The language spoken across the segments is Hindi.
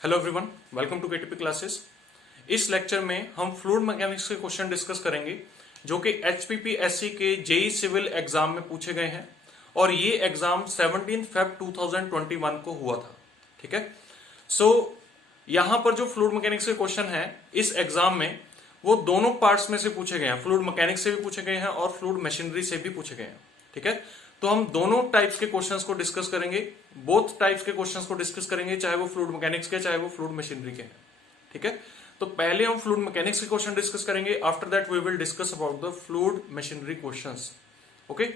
Hello everyone, welcome to KTP classes. इस लेक्चर में हम फ्लूइड मैकेनिक्स के क्वेश्चन डिस्कस करेंगे जो कि एचपीपीएससी के जेई सिविल एग्जाम में पूछे गए हैं और ये एग्जाम 17 फेब 2021 को हुआ था। ठीक है, सो यहां पर जो फ्लूइड मैकेनिक्स के क्वेश्चन है इस एग्जाम में वो दोनों पार्ट्स में से पूछे गए हैं। फ्लूइड मैकेनिक्स से भी पूछे गए हैं और फ्लूइड मशीनरी से भी पूछे गए हैं। ठीक है, तो हम दोनों टाइप्स के क्वेश्चंस को डिस्कस करेंगे, बोथ टाइप्स के क्वेश्चंस को डिस्कस करेंगे, चाहे वो फ्लूइड मैकेनिक्स के चाहे वो फ्लूइड मशीनरी के हैं। ठीक है, तो पहले हम फ्लूइड मैकेनिक्स के क्वेश्चन डिस्कस करेंगे, after that we will discuss about the fluid machinery questions. Okay,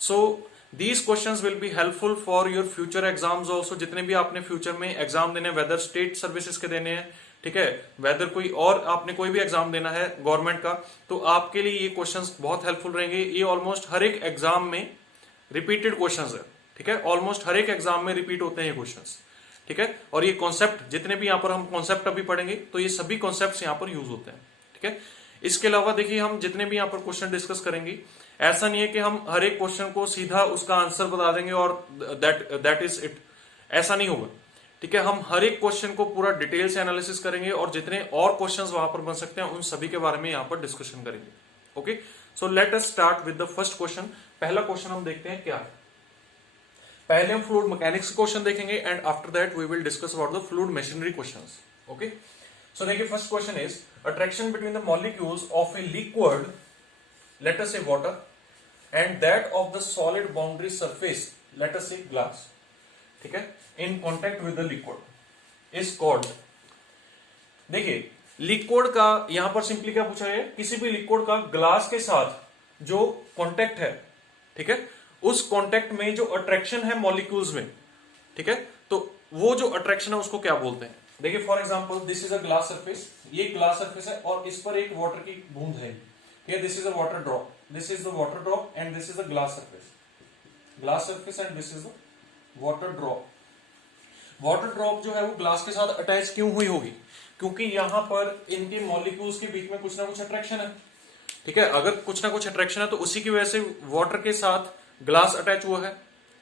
so these questions will be helpful for your future exams also. जितने भी आपने फ्यूचर में एग्जाम देने, वेदर स्टेट सर्विसेज के देने हैं, ठीक है, वेदर कोई और आपने कोई भी एग्जाम देना है गवर्नमेंट का, तो आपके लिए ये क्वेश्चंस बहुत हेल्पफुल रहेंगे। ये ऑलमोस्ट हर एक एग्जाम में रिपीटेड क्वेश्चंस है। ठीक है, ऑलमोस्ट हर एक एग्जाम में रिपीट होते हैं ये क्वेश्चंस। ठीक है, और ये कॉन्सेप्ट जितने भी यहां पर हम कॉन्सेप्ट अभी पढ़ेंगे तो ये सभी कॉन्सेप्ट्स यहां पर यूज होते हैं। ठीक है, इसके अलावा देखिए हम जितने भी यहां पर क्वेश्चन डिस्कस करेंगे, ऐसा नहीं है कि हम हर एक क्वेश्चन को सीधा उसका आंसर बता देंगे और दैट इज इट, ऐसा नहीं होगा। ठीक है, हम हर एक क्वेश्चन को पूरा डिटेल से एनालिसिस करेंगे और जितने और क्वेश्चंस वहां पर बन सकते हैं उन सभी के बारे में यहां पर डिस्कशन करेंगे। Okay, so let us start with the first question. पहला क्वेश्चन हम देखते हैं क्या है। पहले हम फ्लूइड मैकेनिक्स क्वेश्चन देखेंगे and after that we will discuss about the fluid machinery questions. Okay, so देखिए first question is attraction between the molecules of a liquid, let us say water, and that of the solid boundary surface, let us say glass, ठीक है, in contact with the liquid is called. देखिए लिक्विड का यहां पर सिंपली क्या पूछा है, किसी भी लिक्विड का ग्लास के साथ जो कॉन्टेक्ट है, ठीक है, उस कॉन्टेक्ट में जो अट्रैक्शन है मॉलिक्यूल्स में, ठीक है, तो वो जो अट्रैक्शन है उसको क्या बोलते हैं। देखिए for example this is a glass surface, ये ग्लास सरफेस है और इस पर एक वाटर की बूंद है। This is a water drop, this is the water drop and this is a glass surface and this is the water drop. Water drop जो है वो ग्लास के साथ अटैच क्यों हुई होगी, क्योंकि यहां पर इनके मॉलिक्यूल्स के बीच में कुछ ना कुछ अट्रैक्शन है। ठीक है, अगर कुछ ना कुछ अट्रैक्शन है तो उसी की वजह से वाटर के साथ ग्लास अटैच हुआ है।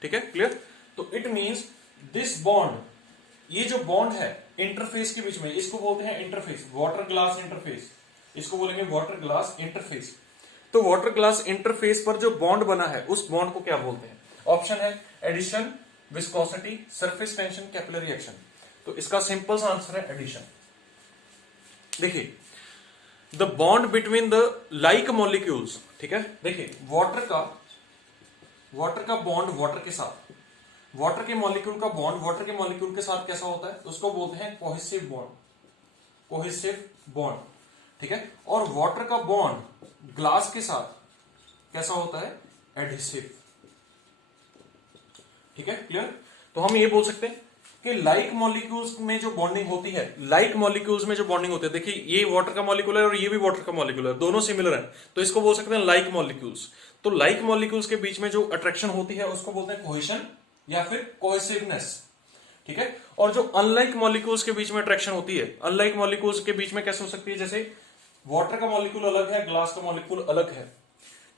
ठीक है, क्लियर। तो इट मींस दिस बॉन्ड, ये जो बॉन्ड है इंटरफेस के बीच में, इसको बोलते हैं इंटरफेस, वाटर ग्लास इंटरफेस, इसको बोलेंगे वाटर ग्लास इंटरफेस। तो वाटर ग्लास इंटरफेस पर जो बॉन्ड बना है उस बॉन्ड को क्या बोलते हैं। ऑप्शन है adhesion, viscosity, surface tension, capillary action. तो इसका सिंपल सा आंसर है एडिशन। देखिए the bond between the like molecules, ठीक है, देखिए वाटर का बॉन्ड वाटर के साथ, वाटर के मॉलिक्यूल का बॉन्ड वाटर के मॉलिक्यूल के साथ कैसा होता है, उसको बोलते हैं कोहेसिव बॉन्ड। ठीक है, और वाटर का बॉन्ड ग्लास के साथ कैसा होता है, एडहेसिव। ठीक है, क्लियर। तो हम ये बोल सकते हैं कि लाइक मॉलिक्यूल्स में जो बॉन्डिंग होती है, देखिए ये वाटर का मॉलिक्यूल है और ये भी वाटर का मॉलिक्यूल है, दोनों सिमिलर है, तो इसको बोल सकते हैं लाइक मॉलिक्यूल्स। तो लाइक मॉलिक्यूल्स के बीच में जो अट्रैक्शन होती है उसको बोलते हैं कोहेशन या फिर कोहेसिवनेस। ठीक है, और जो अनलाइक मॉलिक्यूल्स के बीच में अट्रैक्शन होती है, अनलाइक मॉलिक्यूल्स के बीच में कैसे हो सकती है, जैसे वाटर का मॉलिक्यूल अलग है, ग्लास का मॉलिक्यूल अलग है।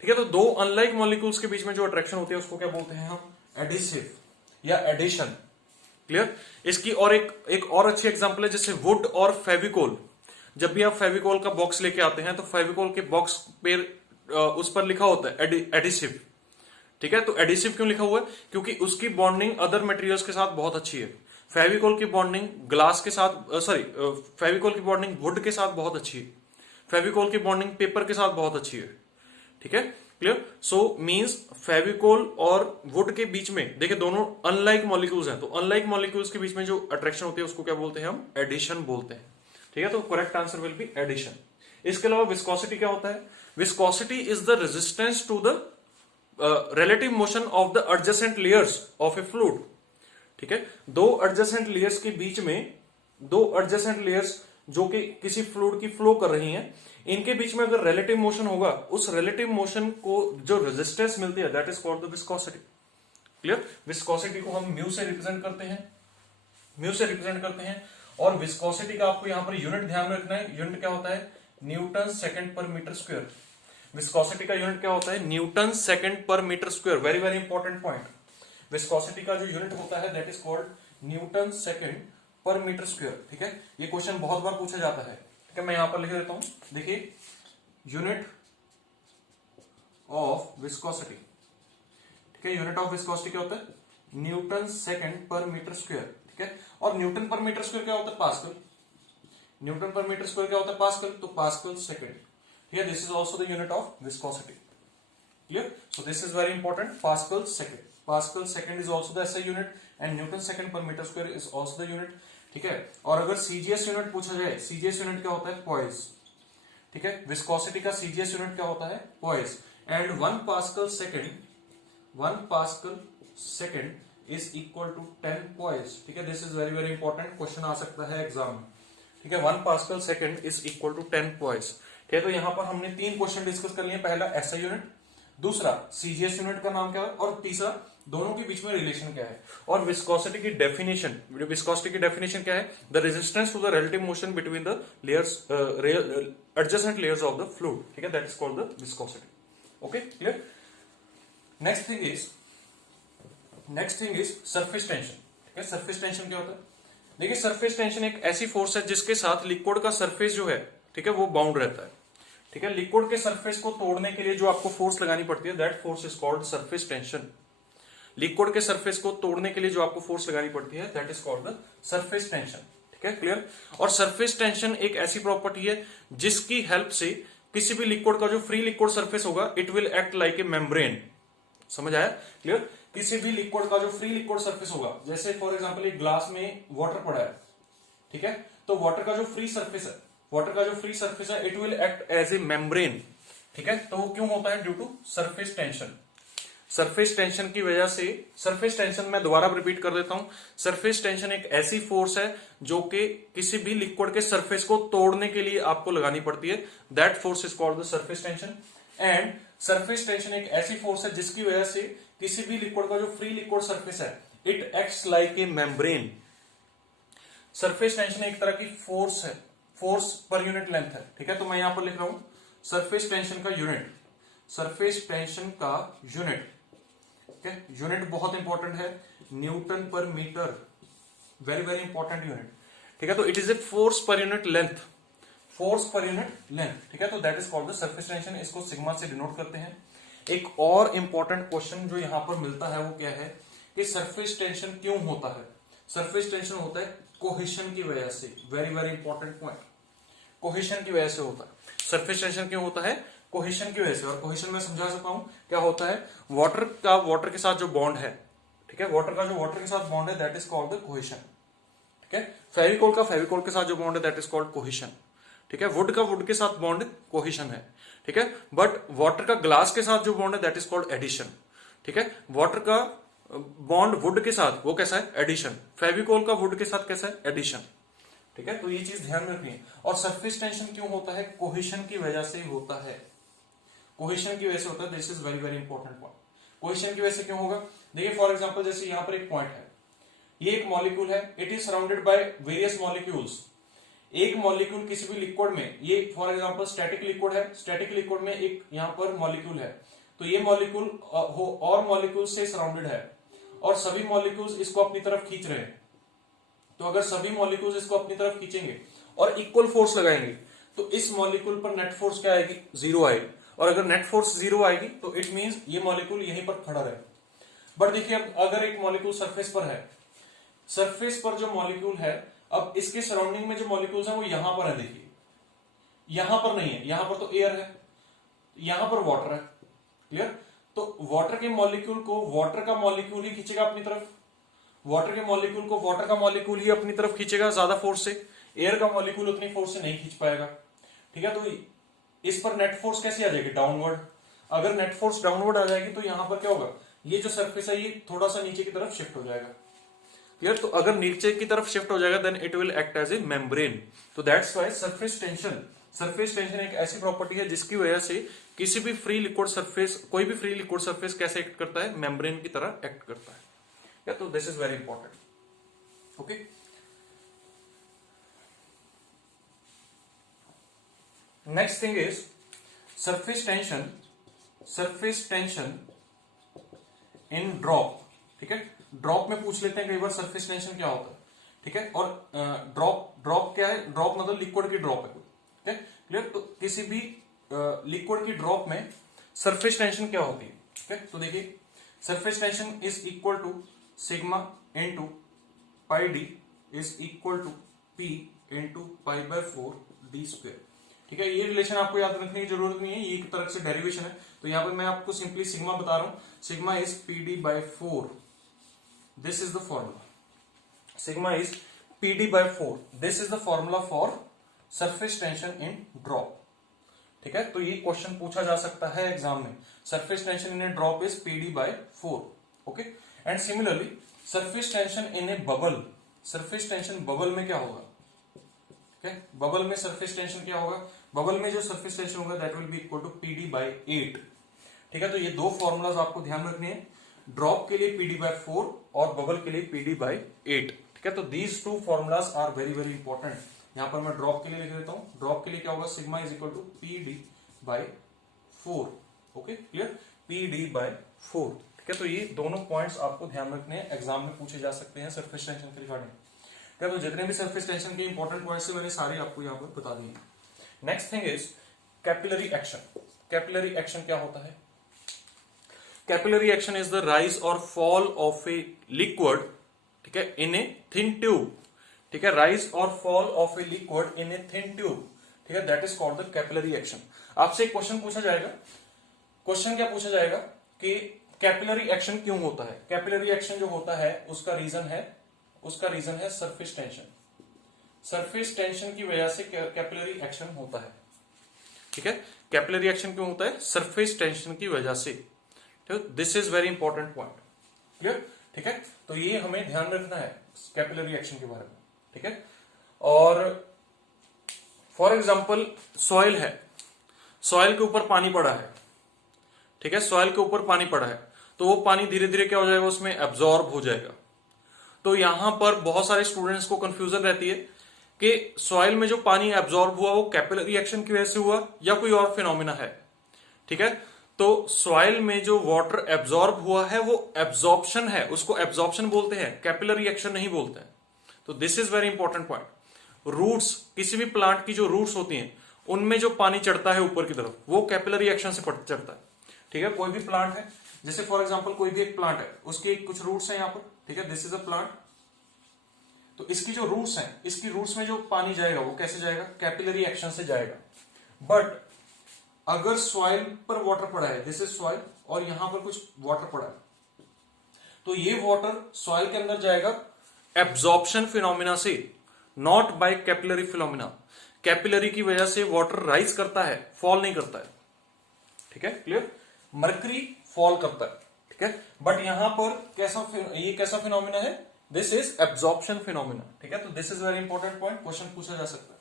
ठीक है, तो दो अनलाइक मॉलिक्यूल्स के बीच में जो अट्रैक्शन होती है उसको क्या बोलते हैं हम, एडिसिव या एडिशन। क्लियर। इसकी और एक और अच्छी एग्जांपल है, जैसे वुड और फेविकोल। जब भी आप फेविकोल का बॉक्स लेके आते हैं तो फेविकोल के बॉक्स पे उस पर लिखा होता है एडिसिव। ठीक है, तो एडिसिव क्यों लिखा हुआ है, क्योंकि उसकी बॉन्डिंग अदर मटेरियल्स के साथ बहुत अच्छी है। फेविकोल की बॉन्डिंग ग्लास के साथ, फेविकोल की बॉन्डिंग वुड के साथ बहुत अच्छी है, फेविकोल की बॉन्डिंग पेपर के साथ बहुत अच्छी है। ठीक है, क्लियर। सो मींस फेविकोल और वुड के बीच में, देखिए दोनों अनलाइक मॉलिक्यूल्स हैं, तो अनलाइक मॉलिक्यूल्स के बीच में जो अट्रैक्शन होती है उसको क्या बोलते हैं हम, एडिशन बोलते हैं। ठीक है, तो correct answer will be adhesion. इसके अलावा विस्कोसिटी क्या होता है, viscosity is the resistance to the relative motion of the adjacent layers of a fluid. ठीक है, दो एडजेसेंट लेयर्स के बीच में, दो एडजेसेंट लेयर्स जो कि किसी फ्लूइड की फ्लो कर रही हैं, इनके बीच में अगर रिलेटिव मोशन होगा, उस रिलेटिव मोशन को जो रेजिस्टेंस मिलती है that is called the viscosity. Clear. Viscosity को हम म्यू से रिप्रेजेंट करते हैं, और विस्कोसिटी का आपको यहां पर यूनिट ध्यान में रखना है। यूनिट क्या होता है, newton second per metre square. Viscosity का यूनिट क्या होता है, newton second per metre square. Very very important point. Viscosity का जो यूनिट होता है that is called newton second per metre square. ठीक है, ये क्वेश्चन बहुत बार पूछा जाता है। ठीक है, मैं यहां पर लिख देता हूं, देखिए यूनिट ऑफ विस्कोसिटी। ठीक है, यूनिट ऑफ विस्कोसिटी क्या होता है? Newton second per metre square. ठीक है, और न्यूटन पर मीटर स्क्वायर क्या होता है? Pascal. Newton per metre square क्या होता है? पास्कल। तो पास्कल सेकंड। ठीक है, this is also the unit of viscosity. Clear? So this is very important, pascal second. Pascal second is also the SI unit and newton second per metre square is also the unit. ठीक है, और अगर सीजीएस यूनिट पूछा जाए, सीजीएस यूनिट क्या होता है? पॉइस। ठीक है, विस्कोसिटी का सीजीएस यूनिट क्या होता है? Poise. And 1 pascal second, 1 pascal second is equal to 10 poise. ठीक है, this is very very important, question आ सकता है एग्जाम में। ठीक है, 1 pascal second is equal to 10 poise. ठीक है, तो यहां पर हमने 3 क्वेश्चन डिस्कस कर लिए। पहला एसआई यूनिट, दूसरा सीजीएस यूनिट का नाम क्या है, और तीसरा दोनों के बीच में रिलेशन क्या है। और विस्कोसिटी की डेफिनेशन, विस्कोसिटी की डेफिनेशन क्या है? The resistance to the relative motion between the layers, adjacent layers of the fluid. ठीक है, that is called the viscosity. Okay, clear? Next thing is surface tension. ठीक है, सरफेस टेंशन क्या होता है? देखिए, सरफेस टेंशन एक ऐसी फोर्स है जिसके साथ लिक्विड का सरफेस जो है, ठीक है, वो बाउंड रहता है। ठीक है, लिक्विड के सरफेस को तोड़ने के लिए जो आपको फोर्स लगानी पड़ती है, that force is called surface tension. Liquid के सरफेस को तोड़ने के लिए जो आपको फोर्स लगानी पड़ती है, that is called the surface tension. ठीक है, क्लियर? और सरफेस टेंशन एक ऐसी प्रॉपर्टी है जिसकी हेल्प से किसी भी लिक्विड का जो फ्री लिक्विड सरफेस होगा, it will act like a membrane. समझ आया? क्लियर? किसी भी लिक्विड का जो फ्री लिक्विड सरफेस होगा, जैसे फॉर एग्जांपल एक ग्लास में वाटर पड़ा है। ठीक है, तो वाटर का जो फ्री सरफेस है, वाटर का जो फ्री सरफेस है, it will act as a membrane. ठीक है, तो वो क्यों होता है? Due to surface tension. Surface tension की वजह से, सरफेस टेंशन मैं दोबारा रिपीट कर देता हूं, सरफेस टेंशन एक ऐसी फोर्स है जो कि किसी भी लिक्विड के सरफेस को तोड़ने के लिए आपको लगानी पड़ती है, that force is called the surface tension. And surface tension एक ऐसी फोर्स है जिसकी वजह से किसी भी लिक्विड का जो फ्री लिक्विड सरफेस है, it acts like a membrane. Surface tension एक तरह की फोर्स है, फोर्स पर यूनिट लेंथ है। ठीक है, तो मैं यहां पर लिख रहा हूं सरफेस टेंशन का यूनिट, सरफेस टेंशन का यूनिट। ठीक है, यूनिट बहुत इंपॉर्टेंट है, newton per metre, very very important unit. ठीक है, तो it is a force per unit length, force per unit length. ठीक है, तो that is called the surface tension, इसको सिग्मा से डिनोट करते हैं। एक और इंपॉर्टेंट क्वेश्चन जो यहां पर मिलता है वो क्या है कि सरफेस टेंशन क्यों होता है? सरफेस टेंशन होता है कोहेशन की वजह से, very very important point, cohesion की वजह से होता है। सरफेस टेंशन क्यों होता है? कोहेशन की वजह से। और कोहेशन में समझा सकता हूं क्या होता है? वाटर का वाटर के साथ जो बॉन्ड है, ठीक है, वाटर का जो वाटर के साथ बॉन्ड है, that is called the cohesion. ठीक है, फेविकोल का फेविकोल के साथ जो बॉन्ड है, दैट इज कॉल्ड कोहेशन। ठीक है, वुड का वुड के साथ बॉन्ड कोहेशन है। ठीक है, बट वाटर का ग्लास के साथ जो बॉन्ड है, दैट इज कॉल्ड एडिशन। ठीक है, वाटर का बॉन्ड वुड के साथ वो कैसा है? एडिशन। फेविकोल का वुड के साथ कैसा है? एडिशन। ठीक है, तो ये चीज ध्यान में रखनी है। और सरफेस टेंशन क्यों होता है? कोहेशन की वजह से होता है, कोहेशन की वजह से होता है। This is very very important point. Cohesion की वजह से क्यों होगा? देखिए फॉर एग्जांपल, जैसे यहां पर एक पॉइंट है, ये एक मॉलिक्यूल है, it is surrounded by various molecules. एक मॉलिक्यूल किसी भी लिक्विड में, ये फॉर एग्जांपल स्टैटिक लिक्विड है, स्टैटिक लिक्विड में एक यहां पर मॉलिक्यूल है, तो ये मॉलिक्यूल और मॉलिक्यूल से सराउंडेड है और सभी मॉलिक्यूल्स इसको अपनी तरफ खींच रहे हैं। तो अगर सभी मॉलिक्यूल्स इसको अपनी तरफ खींचेंगे और इक्वल फोर्स लगाएंगे, तो इस मॉलिक्यूल पर नेट फोर्स क्या आएगी? जीरो आएगी। और अगर नेट फोर्स जीरो आएगी तो इट मींस ये मॉलिक्यूल यहीं पर खड़ा रहे। बट देखिए, अब अगर एक मॉलिक्यूल सरफेस पर है, सरफेस पर जो मॉलिक्यूल है, अब इसके सराउंडिंग में जो मॉलिक्यूल्स हैं वो यहां पर है। देखिए यहां पर नहीं है, यहां पर तो एयर है, यहां पर वाटर है। क्लियर? तो वाटर के मॉलिक्यूल को वाटर का मॉलिक्यूल ही खींचेगा अपनी तरफ, वाटर के मॉलिक्यूल को वाटर का मॉलिक्यूल ही अपनी तरफ खींचेगा ज्यादा फोर्स से। एयर का मॉलिक्यूल उतनी फोर्स से नहीं खींच पाएगा। ठीक है, तो इस पर नेट फोर्स कैसे आ जाएगी? डाउनवर्ड। अगर नेट फोर्स डाउनवर्ड आ जाएगी तो यहां पर क्या होगा? ये जो सरफेस है ये थोड़ा सा नीचे की तरफ शिफ्ट हो जाएगा। क्लियर? तो अगर नीचे की तरफ शिफ्ट हो जाएगा then it will act as a membrane. तो that's why surface tension, surface tension एक ऐसी प्रॉपर्टी है जिसकी वजह से किसी भी फ्री लिक्विड सरफेस, कोई भी फ्री लिक्विड सरफेस कैसे एक्ट करता है? मेम्ब्रेन की तरह एक्ट करता है। या तो this is very important. Okay, next thing is surface tension, surface tension in drop. ठीक है, ड्रॉप में पूछ लेते हैं कई बार सरफेस टेंशन क्या होता है। ठीक है। और ड्रॉप क्या है, ड्रॉप मतलब लिक्विड की ड्रॉप है, ठीक है क्लियर। तो किसी भी लिक्विड की ड्रॉप में सरफेस टेंशन क्या होती है, ठीक है। तो देखिए surface tension is equal to sigma into pi D is equal to P into pi by 4 D square, ठीक है। ये रिलेशन आपको याद रखने की जरूरत नहीं है, ये एक तरह से डेरिवेशन है। तो यहां पर मैं आपको सिंपली सिग्मा बता रहा हूं, sigma is P D by 4, this is the formula, sigma is P D by 4, this is the formula for surface tension in drop, ठीक है। तो ये क्वेश्चन पूछा जा सकता है एग्जाम में, surface tension in a drop is P D by 4, okay. And similarly surface tension in a bubble, surface tension bubble में क्या होगा, ठीक है। बबल में सरफेस टेंशन क्या होगा, बबल में जो सरफेस टेंशन होगा that will be equal to P D by 8, ठीक है। तो ये दो फॉर्मूलाज आपको ध्यान रखने हैं, ड्रॉप के लिए पी डी बाय 4 और बबल के लिए पी डी बाय 8, ठीक है। तो these two formulas are very very important. यहां पर मैं ड्रॉप के लिए लिख देता हूं, ड्रॉप के लिए क्या होगा, sigma is equal to P D by 4, okay clear, P D by 4, ठीक है। तो ये दोनों पॉइंट्स आपको ध्यान रखने हैं, एग्जाम में पूछे जा सकते हैं सरफेस टेंशन के रिगार्डिंग, ठीक है। तो जितने भी सरफेस टेंशन के इंपॉर्टेंट पॉइंट्स है मैंने सारे आपको यहाँ पर बता दिए। Next thing is capillary action. Capillary action क्या होता है, capillary action is the rise और फॉल ऑफ ए लिक्विड, ठीक है, इन ए थिन ट्यूब, ठीक है, राइज और fall of a liquid in a thin tube, ठीक है, that is called the capillary action. आपसे एक क्वेश्चन पूछा जाएगा, क्वेश्चन क्या पूछा जाएगा कि कैपिलरी एक्शन क्यों होता है। कैपिलरी एक्शन जो होता है उसका रीजन है सरफेस टेंशन, सरफेस टेंशन की वजह से कैपिलरी एक्शन होता है, ठीक है। कैपिलरी एक्शन क्यों होता है, सरफेस टेंशन की वजह से, this is very important point, clear, ठीक है। तो ये हमें ध्यान रखना है कैपिलरी एक्शन के बारे में, ठीक है। और फॉर एग्जाम्पल सॉइल है, सॉइल के ऊपर पानी पड़ा है, ठीक है, सॉइल के ऊपर पानी पड़ा है, तो वो पानी धीरे धीरे क्या हो जाएगा, उसमें एब्जॉर्ब हो जाएगा। तो यहां पर बहुत सारे स्टूडेंट्स को कंफ्यूजन रहती है कि सॉइल में जो पानी एब्जॉर्ब हुआ वो कैपिलरी एक्शन की वजह से हुआ या कोई और फिनोमिना है, ठीक है। तो सॉइल में जो वाटर एब्जॉर्ब हुआ है वो एब्जॉर्प्शन है, उसको एब्जॉर्प्शन बोलते हैं, कैपिलरी एक्शन नहीं बोलते हैं। तो this is very important point. Roots, किसी भी प्लांट की जो रूट्स होती हैं उनमें जो पानी चढ़ता है ऊपर की तरफ वो कैपिलरी एक्शन से चढ़ता है, ठीक है। कोई भी प्लांट है, जैसे फॉर एग्जांपल कोई भी एक प्लांट है, उसके कुछ रूट्स हैं यहाँ पर, ठीक है, दिस इज अ प्लांट। तो इसकी जो रूट्स हैं, इसकी रूट्स में जो पानी जाएगा वो कैसे जाएगा, कैपिलरी एक्शन से जाएगा। बट अगर सॉइल पर वाटर पड़ा है, दिस इज सॉइल, और यहां पर कुछ वाटर पड़ा है, तो ये वाटर सॉइल के अंदर जाएगा एब्जॉर्प्शन फिनोमिना से, not by capillary phenomena. Capillary की वजह से वाटर राइज करता है, फॉल नहीं करता है, ठीक है, क्लियर। मरकरी फॉल करता है, ठीक है, बट यहां पर ये कैसा फिनोमिना है, दिस इज एब्जॉर्प्शन फिनोमिना, ठीक है। तो this is very important point, question पूछा जा सकता है,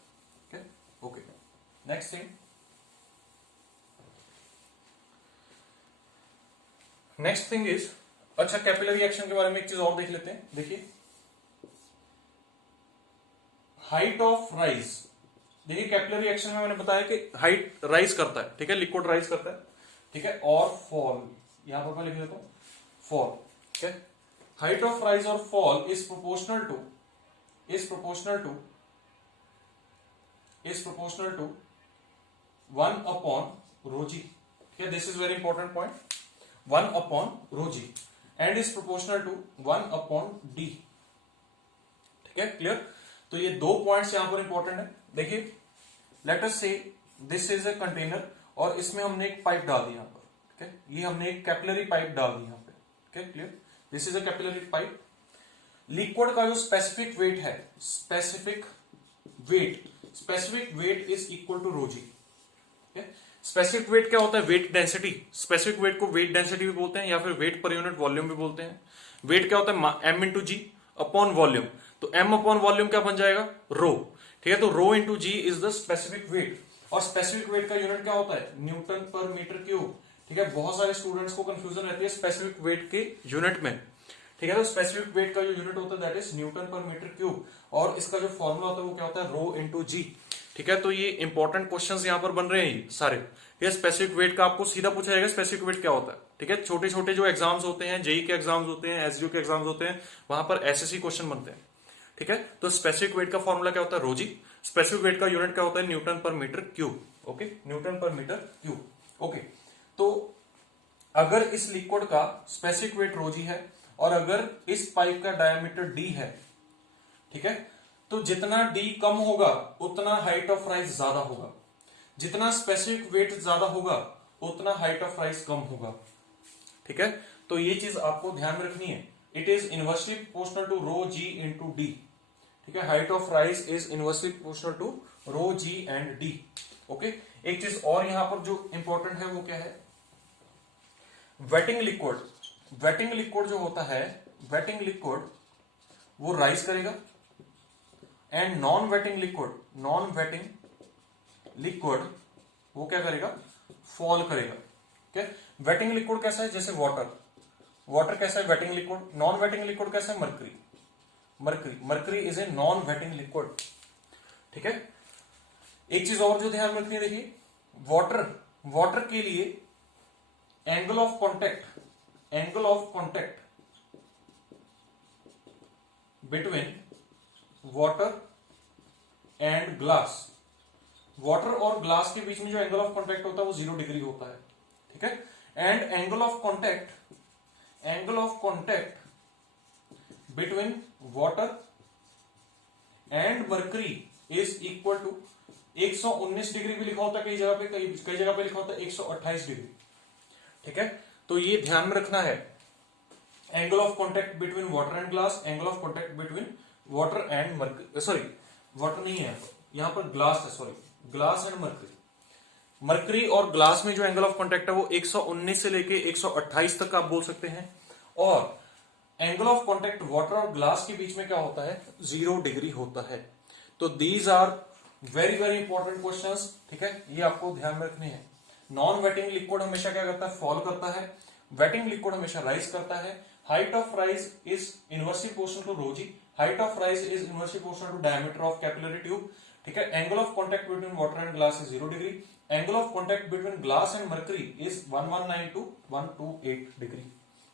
ठीक है, okay. Next thing, next thing is, अच्छा कैपिलरी एक्शन के बारे में एक चीज और देख लेते हैं। देखिए हाइट ऑफ राइज, देखिए कैपिलरी एक्शन में मैंने बताया कि हाइट राइज करता है, ठीक है, लिक्विड राइज करता है, ठीक है, और फॉल, यहां पर मैं लिख देता हूं फॉल, ठीक है। हाइट ऑफ राइज और fall is proportional to 1 upon rho g, ठीक है, this is very important point, 1 upon rho ji, and is proportional to 1 upon d, ठीक है, क्लियर। तो ये दो पॉइंट्स यहां पर इंपॉर्टेंट है। देखिए लेट अस से दिस इज अ कंटेनर और इसमें हमने एक पाइप डाल दी यहां पर, ठीक है, ये हमने एक कैपिलरी पाइप डाल दी यहां पे, ठीक है, clear, this is a capillary pipe. Liquid का जो स्पेसिफिक वेट है, specific weight is equal to rho g, ठीक है। स्पेसिफिक वेट क्या होता है, वेट डेंसिटी, स्पेसिफिक वेट को वेट डेंसिटी भी बोलते हैं या फिर वेट पर यूनिट वॉल्यूम भी बोलते हैं। वेट क्या होता है, m into g upon volume, तो एम अपॉन वॉल्यूम क्या बन जाएगा, रो, ठीक है। तो rho into g is the specific weight, और स्पेसिफिक वेट का यूनिट क्या होता है, न्यूटन पर मीटर क्यूब, ठीक है। बहुत सारे स्टूडेंट्स को कंफ्यूजन रहती है स्पेसिफिक वेट के यूनिट में, ठीक है। तो स्पेसिफिक वेट का जो यूनिट होता है that is Newton per metre cube, और इसका जो फॉर्मूला होता है वो क्या होता है, रो इंटू जी, ठीक है। तो ये इंपॉर्टेंट क्वेश्चंस यहां पर बन रहे हैं ये सारे, ये स्पेसिफिक वेट का आपको सीधा पूछा जाएगा स्पेसिफिक वेट क्या होता है, ठीक है। छोटे छोटे जो एग्जाम्स होते हैं, जेई के एग्जाम्स होते हैं, एसडीओ के एग्जाम्स होते हैं, वहां पर ऐसे क्वेश्चन बनते हैं, ठीक है। तो स्पेसिफिक वेट का फॉर्मूला क्या होता है, रोजी। स्पेसिफिक वेट का यूनिट क्या होता है, newton per metre cube. Okay, Newton per metre cube. Okay, तो अगर इस लिक्विड का स्पेसिफिक वेट रोजी है और अगर इस पाइप का डायमीटर डी है, ठीक है, तो जितना डी कम होगा उतना हाइट ऑफ राइज ज्यादा होगा, जितना स्पेसिफिक वेट ज्यादा होगा उतना हाइट ऑफ राइज कम होगा। ठीक है, तो ये चीज आपको ध्यान में रखनी है। It is inversely proportional to rho ji into D. ठीक है, height of rise is inversely proportional to rho ji and D. Okay, एक चीज और यहां पर जो इंपॉर्टेंट है वो क्या है, वेटिंग लिक्विड। वेटिंग लिक्विड जो होता है, वेटिंग लिक्विड वो राइज करेगा and non waiting liquid, non waiting liquid वो क्या करेगा, फॉल करेगा। ठीक है, वेटिंग लिक्विड कैसा है, जैसे वाटर, वाटर कैसा है waiting liquid. Non waiting liquid कैसा है, mercury, mercury, mercury is a non waiting liquid. ठीक है, एक चीज और जो ध्यान में रखनी है, देखिए वाटर, वाटर के लिए angle of contact, angle of contact between water and glass, water और ग्लास के बीच में जो एंगल ऑफ कॉन्टेक्ट होता है वो 0 डिग्री होता है। ठीक है, and angle of contact, angle of contact between water and mercury is equal to 119 degree भी लिखा होता है कई जगह पे, कई जगह पे लिखा होता है 128 डिग्री। ठीक है, तो ये ध्यान में रखना है, angle of contact between water and glass, angle of contact between water and mercury, sorry water नहीं है यहां पर, ग्लास है, sorry glass and mercury. Mercury और ग्लास में जो एंगल ऑफ कॉन्टेक्ट है वो 119 से लेके 128 तक आप बोल सकते हैं, और एंगल ऑफ कॉन्टेक्ट वाटर और ग्लास के बीच में क्या होता है, 0 डिग्री होता है। तो these are very very important questions. ठीक है, ये आपको ध्यान में रखने हैं। नॉन वेटिंग लिक्विड हमेशा क्या करता है, फॉल करता है, वेटिंग लिक्विड हमेशा राइज करता है। Height of rise is inversely proportional to rho G, height of rise is inversely proportional to diameter of capillary tube. ठीक है, angle of contact between water and glass is 0 degree, angle of contact between glass and mercury is 119 to 128 degree.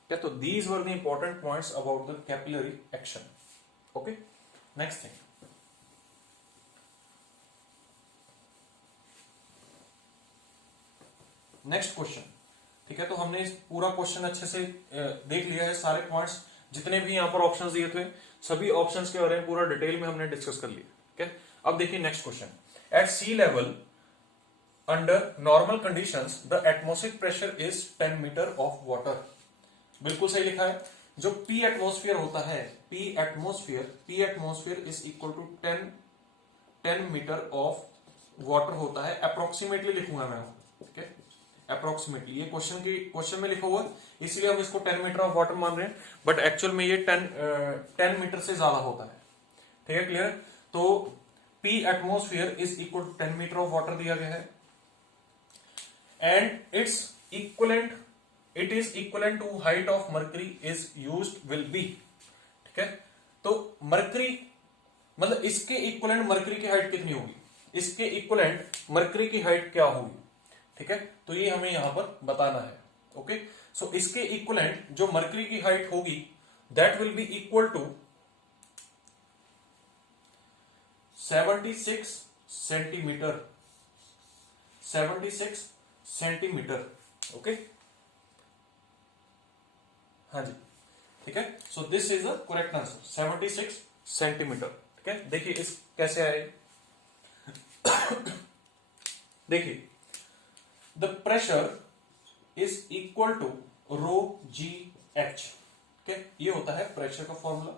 Okay, so these were the important points about the capillary action. Okay, next thing. Next question. ठीक है, तो हमने इस पूरा क्वेश्चन अच्छे से देख लिया है, सारे पॉइंट्स जितने भी यहाँ पर ऑप्शंस दिए थे सभी ऑप्शंस के बारे में पूरा डिटेल में हमने डिस्कस कर लिया। ठीक है, अब देखिए next question. At sea level under normal conditions the atmospheric pressure is 10 metre of water. बिल्कुल सही लिखा है। जो पी एटमॉस्फेयर होता है, P atmosphere is equal to 10 metre of water होता है। अप्रोक्सीमेटली लिखूंगा मैं, ठीक है, अप्रोक्सीमेटली। ये क्वेश्चन में लिखा हुआ है इसलिए हम इसको 10 मीटर ऑफ वाटर मान रहे हैं, बट एक्चुअल में ये 10 मीटर से ज्यादा होता है। ठीक है, क्लियर। तो P atmosphere is equal to 10 metre of water दिया गया है and it's equivalent, it is equivalent to height of mercury is used will be. ठीक है, तो मर्करी मतलब इसके इक्वलेंट मर्करी की हाइट कितनी होगी, इसके इक्वलेंट मर्करी की हाइट क्या होगी। ठीक है, तो ये हमें यहां पर बताना है। ओके, सो इसके इक्वलेंट जो मर्करी की हाइट होगी that will be equal to 76 centimetre, 76 centimetre. Okay, हाँ जी, ठीक है। So this is the correct answer, 76 centimetre. ठीक है, देखिए इस कैसे आए, देखिए the pressure is equal to rho ji H. ठीक है, ये होता है प्रेशर का फॉर्मूला।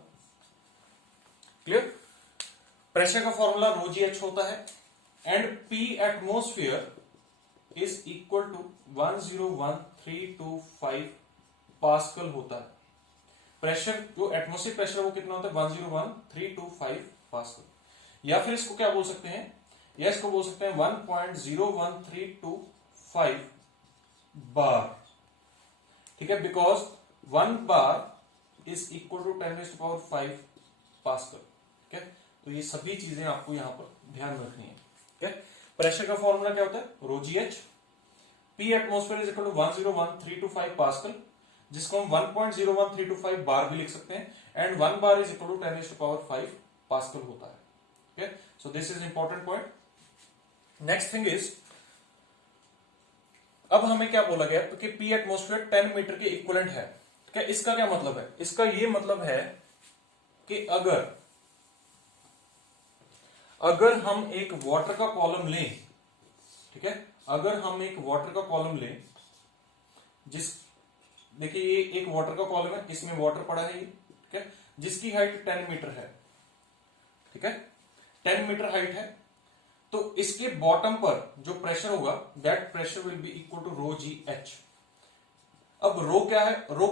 क्लियर, प्रेशर का फॉर्मूला रो जी एच होता है and P atmosphere is equal to 101325 pascal होता है। प्रेशर जो एटमॉस्फेरिक प्रेशर वो कितना होता है, 101325 पास्कल। या फिर इसको क्या बोल सकते हैं, या इसको बोल सकते हैं 1.01325 बार। ठीक है, because 1 bar is equal to 10⁵ pascal. ठीक है, तो ये सभी चीजें आपको यहां पर ध्यान में रखनी है। ठीक है, प्रेशर का फॉर्मूला क्या होता है, rho ji h, P atmosphere is equal to 1.01325 pascal, जिसको हम 1.01325 बार भी लिख सकते हैं and 1 bar is equal to 10⁵ pascal होता है। Okay, so this is important point. Next thing is, अब हमें क्या बोला गया कि पी एटमोस्फेयर 10 मीटर के इक्वलेंट है। क्या इसका क्या मतलब है? इसका ये मतलब है कि अगर हम एक वाटर का कॉलम लें, ठीक है, अगर हम एक वाटर का कॉलम लें, देखिए ये एक वाटर का कॉलम है, इसमें वाटर पड़ा है ये, ठीक है, जिसकी हाइट 10 मीटर है, ठीक है, 10 मीटर हाइट है, तो इसके बॉटम पर जो प्रेशर होगा that pressure will be equal to rho ji H. अब रो क्या है? रो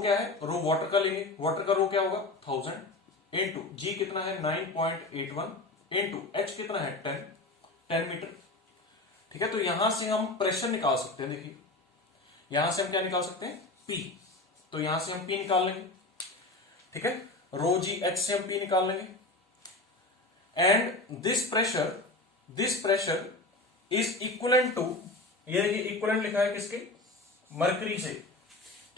वाटर का लेंगे, वाटर का रो क्या होगा 1000 इंटू जी कितना है 9.81 इंटू एच कितना है 10 मीटर, ठीक है। तो यहां से हम प्रेशर निकाल सकते हैं। देखिए यहां से हम क्या निकाल सकते हैं? पी। तो यहां से हम पी निकाल लेंगे, ठीक है, रो जी एच से हम पी निकाल लेंगे। And this pressure is equivalent to, ये इक्वलेंट लिखा है किसके? मरकरी से,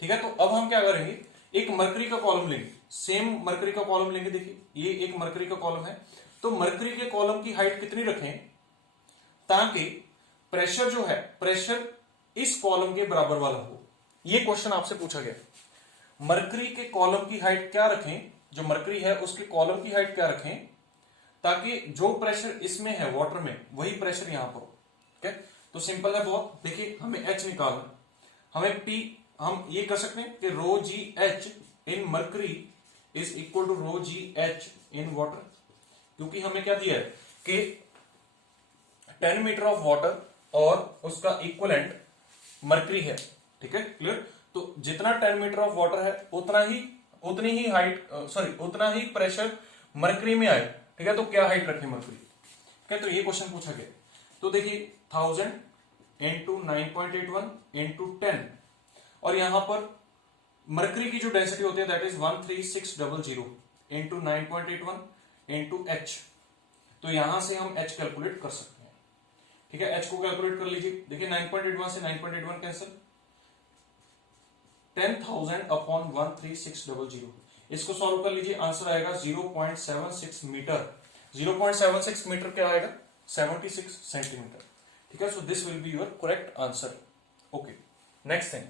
ठीक है। तो अब हम क्या करेंगे, एक मरकरी का कॉलम लेंगे, सेम मरकरी का कॉलम लेंगे। देखिए ये एक मरकरी का कॉलम है, तो मरकरी के कॉलम की हाइट कितनी रखें ताकि प्रेशर जो है, प्रेशर इस कॉलम के बराबर वाला हो। ये क्वेश्चन आपसे पूछा गया। मरकरी के कॉलम की हाइट क्या रखें, जो मरकरी है उसके कॉलम की हाइट क्या रखें ताकि जो प्रेशर इसमें है वाटर में वही प्रेशर यहां पर हो, ठीक है। तो सिंपल है बहुत। देखिए हमें एच निकालना, हमें पी, हम ये कर सकते हैं कि rho ji h in mercury is equal to rho ji h in water, क्योंकि हमें क्या दिया है कि 10 मीटर ऑफ वाटर और उसका इक्वलेंट मरकरी है, ठीक है, क्लियर। तो जितना 10 मीटर ऑफ वाटर है उतनी ही हाइट, उतना ही प्रेशर मरकरी में आए, ठीक है। तो क्या हाइट रखें मरकरी, ठीक है। तो ये क्वेश्चन पूछा गया। तो देखिए 1000 इंटू 9.81 इंटू 10, और यहां पर मरकरी की जो डेंसिटी होती है that is 13600 into 9.81 into H. तो यहां से हम एच कैलकुलेट कर सकते हैं, ठीक है। एच को कैलकुलेट कर लीजिए। देखिए 9.81 से 9.81 कैंसिल, 10,000 अपॉन 13600, इसको सॉल्व कर लीजिए, आंसर आएगा 0.76 मीटर। 0.76 मीटर क्या आएगा? 76 सेंटीमीटर, ठीक है। So this will be your correct answer. Okay, next thing,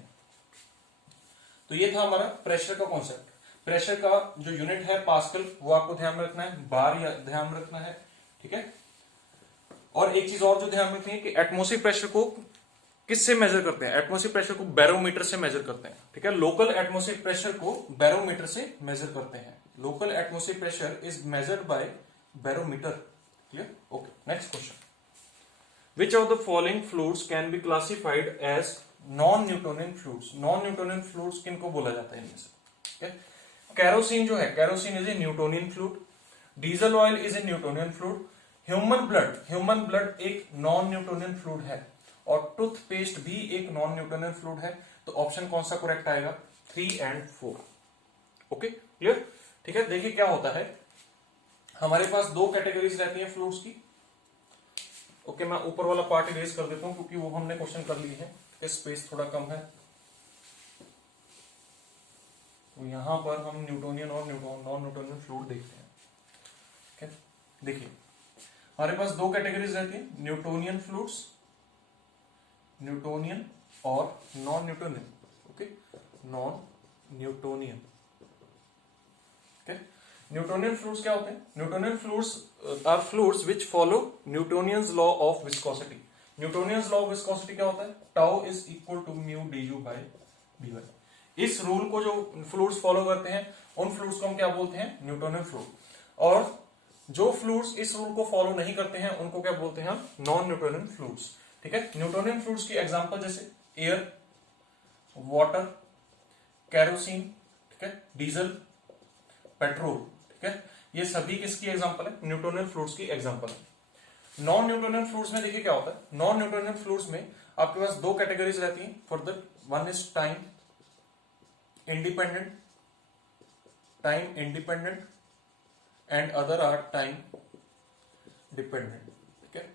तो ये था हमारा प्रेशर का कॉन्सेप्ट। प्रेशर का जो यूनिट है पास्कल, वो आपको ध्यान में रखना है, बार या ध्यान में रखना है, ठीक है। और एक चीज और जो ध्यान रखनी है कि एटमॉस्फेरिक प्रेशर को किससे मेजर करते हैं? एटमॉस्फेरिक प्रेशर को बैरोमीटर से मेजर करते हैं, ठीक है। लोकल एटमॉस्फेरिक प्रेशर को बैरोमीटर से मेजर करते हैं। Local atmospheric pressure is measured by barometer, clear. Okay, next question, which of the following fluids can be classified as non Newtonian fluids? Non Newtonian fluids किनको बोला जाता है इनमें से? ठीक है, कैरोसिन जो है, kerosene is a Newtonian fluid, diesel oil is a Newtonian fluid, human blood एक नॉन न्यूटोनियन फ्लूइड है, और टूथपेस्ट भी एक नॉन न्यूटोनियन फ्लूइड है। तो ऑप्शन कौन सा करेक्ट आएगा? 3 और 4। ओके, क्लियर, ठीक है। देखिए क्या होता है, हमारे पास दो कैटेगरीज रहती हैं फ्लूइड्स की। ओके, मैं ऊपर वाला पार्ट इरेज कर देता हूं क्योंकि वो हमने क्वेश्चन कर लिए हैं, स्पेस थोड़ा कम है। तो यहां पर हम न्यूटोनियन और नॉन न्यूटोनियन फ्लूइड देखते हैं, ठीक है। देखिए हमारे पास दो कैटेगरीज रहती हैं, न्यूटोनियन फ्लूइड्स, न्यूटोनियन और non Newtonian. Okay, non Newtonian, Newtonian fluids क्या होते हैं? Newtonian fluids are fluids which follow Newtonian's law of viscosity. Newtonian's law of viscosity क्या होता है? Tau is equal to mu du by d y. इस रूल को जो फ्लूइड्स फॉलो करते हैं उन फ्लूइड्स को हम क्या बोलते हैं? Newtonian fluid. और जो फ्लूइड्स इस रूल को फॉलो नहीं करते हैं उनको क्या बोलते हैं हम? नॉन न्यूटोनियन फ्लूइड्स, ठीक है। न्यूटोनियन फ्लूइड्स की एग्जांपल जैसे एयर, वाटर, कैरोसिन, ठीक है, डीजल, पेट्रोल, ठीक है, ये सभी किसकी एग्जांपल है? न्यूटोनियन फ्लूइड्स की एग्जांपल है। नॉन न्यूटोनियन फ्लूइड्स में देखिए क्या होता है, नॉन न्यूटोनियन फ्लूइड्स में आपके पास दो कैटेगरीज रहती हैं further, one is time independent and other are time dependent, ठीक है,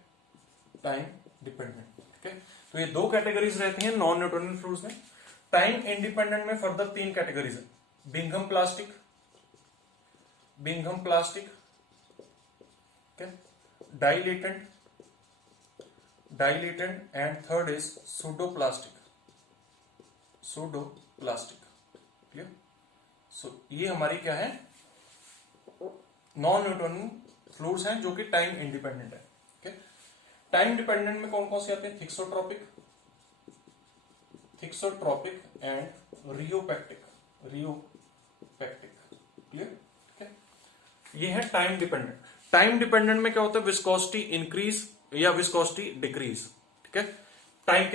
टाइम डिपेंडेंट, ठीक है। तो ये दो कैटेगरीज रहती हैं नॉन न्यूटोनियन फ्लूइड्स में। टाइम इंडिपेंडेंट में फर्दर तीन कैटेगरीज है, बिंघम प्लास्टिक ठीक है, dilatant and third is pseudoplastic, clear. सो ये हमारी क्या है, नॉन न्यूटोनियन फ्लूइड्स हैं जो कि टाइम इंडिपेंडेंट है। ठीक है, टाइम डिपेंडेंट में कौन कौन से आते हैं, थिक्सोट्रॉपिक एंड रियोपेक्टिक, क्लियर। ठीक है, ये है टाइम डिपेंडेंट। टाइम डिपेंडेंट में क्या होता है, विस्कोसिटी इंक्रीज या विस्कोसिटी डिक्रीज। ठीक है, टाइम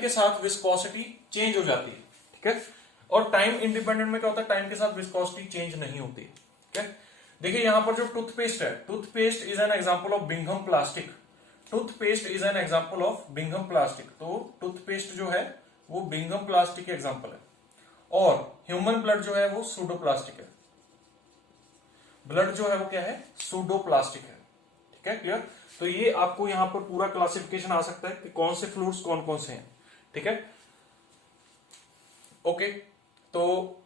के साथ विस्कोसिटी चेंज हो जाती है। ठीक है, और टाइम इंडिपेंडेंट में क्या होता है, टाइम के साथ विस्कोसिटी चेंज नहीं होती। ठीक है, देखिए यहां पर जो टूथपेस्ट है, toothpaste is an example of Bingham plastic, तो टूथपेस्ट जो है वो बिंघम प्लास्टिक के एग्जांपल है, और ह्यूमन ब्लड जो है वो सूडोप्लास्टिक है। ब्लड जो है वो क्या है, सूडोप्लास्टिक है। ठीक है, क्लियर। तो ये आपको यहां पर पूरा क्लासिफिकेशन आ सकता है कि कौन से फ्लूइड्स कौन कौन से हैं। ठीक है, ओके। तो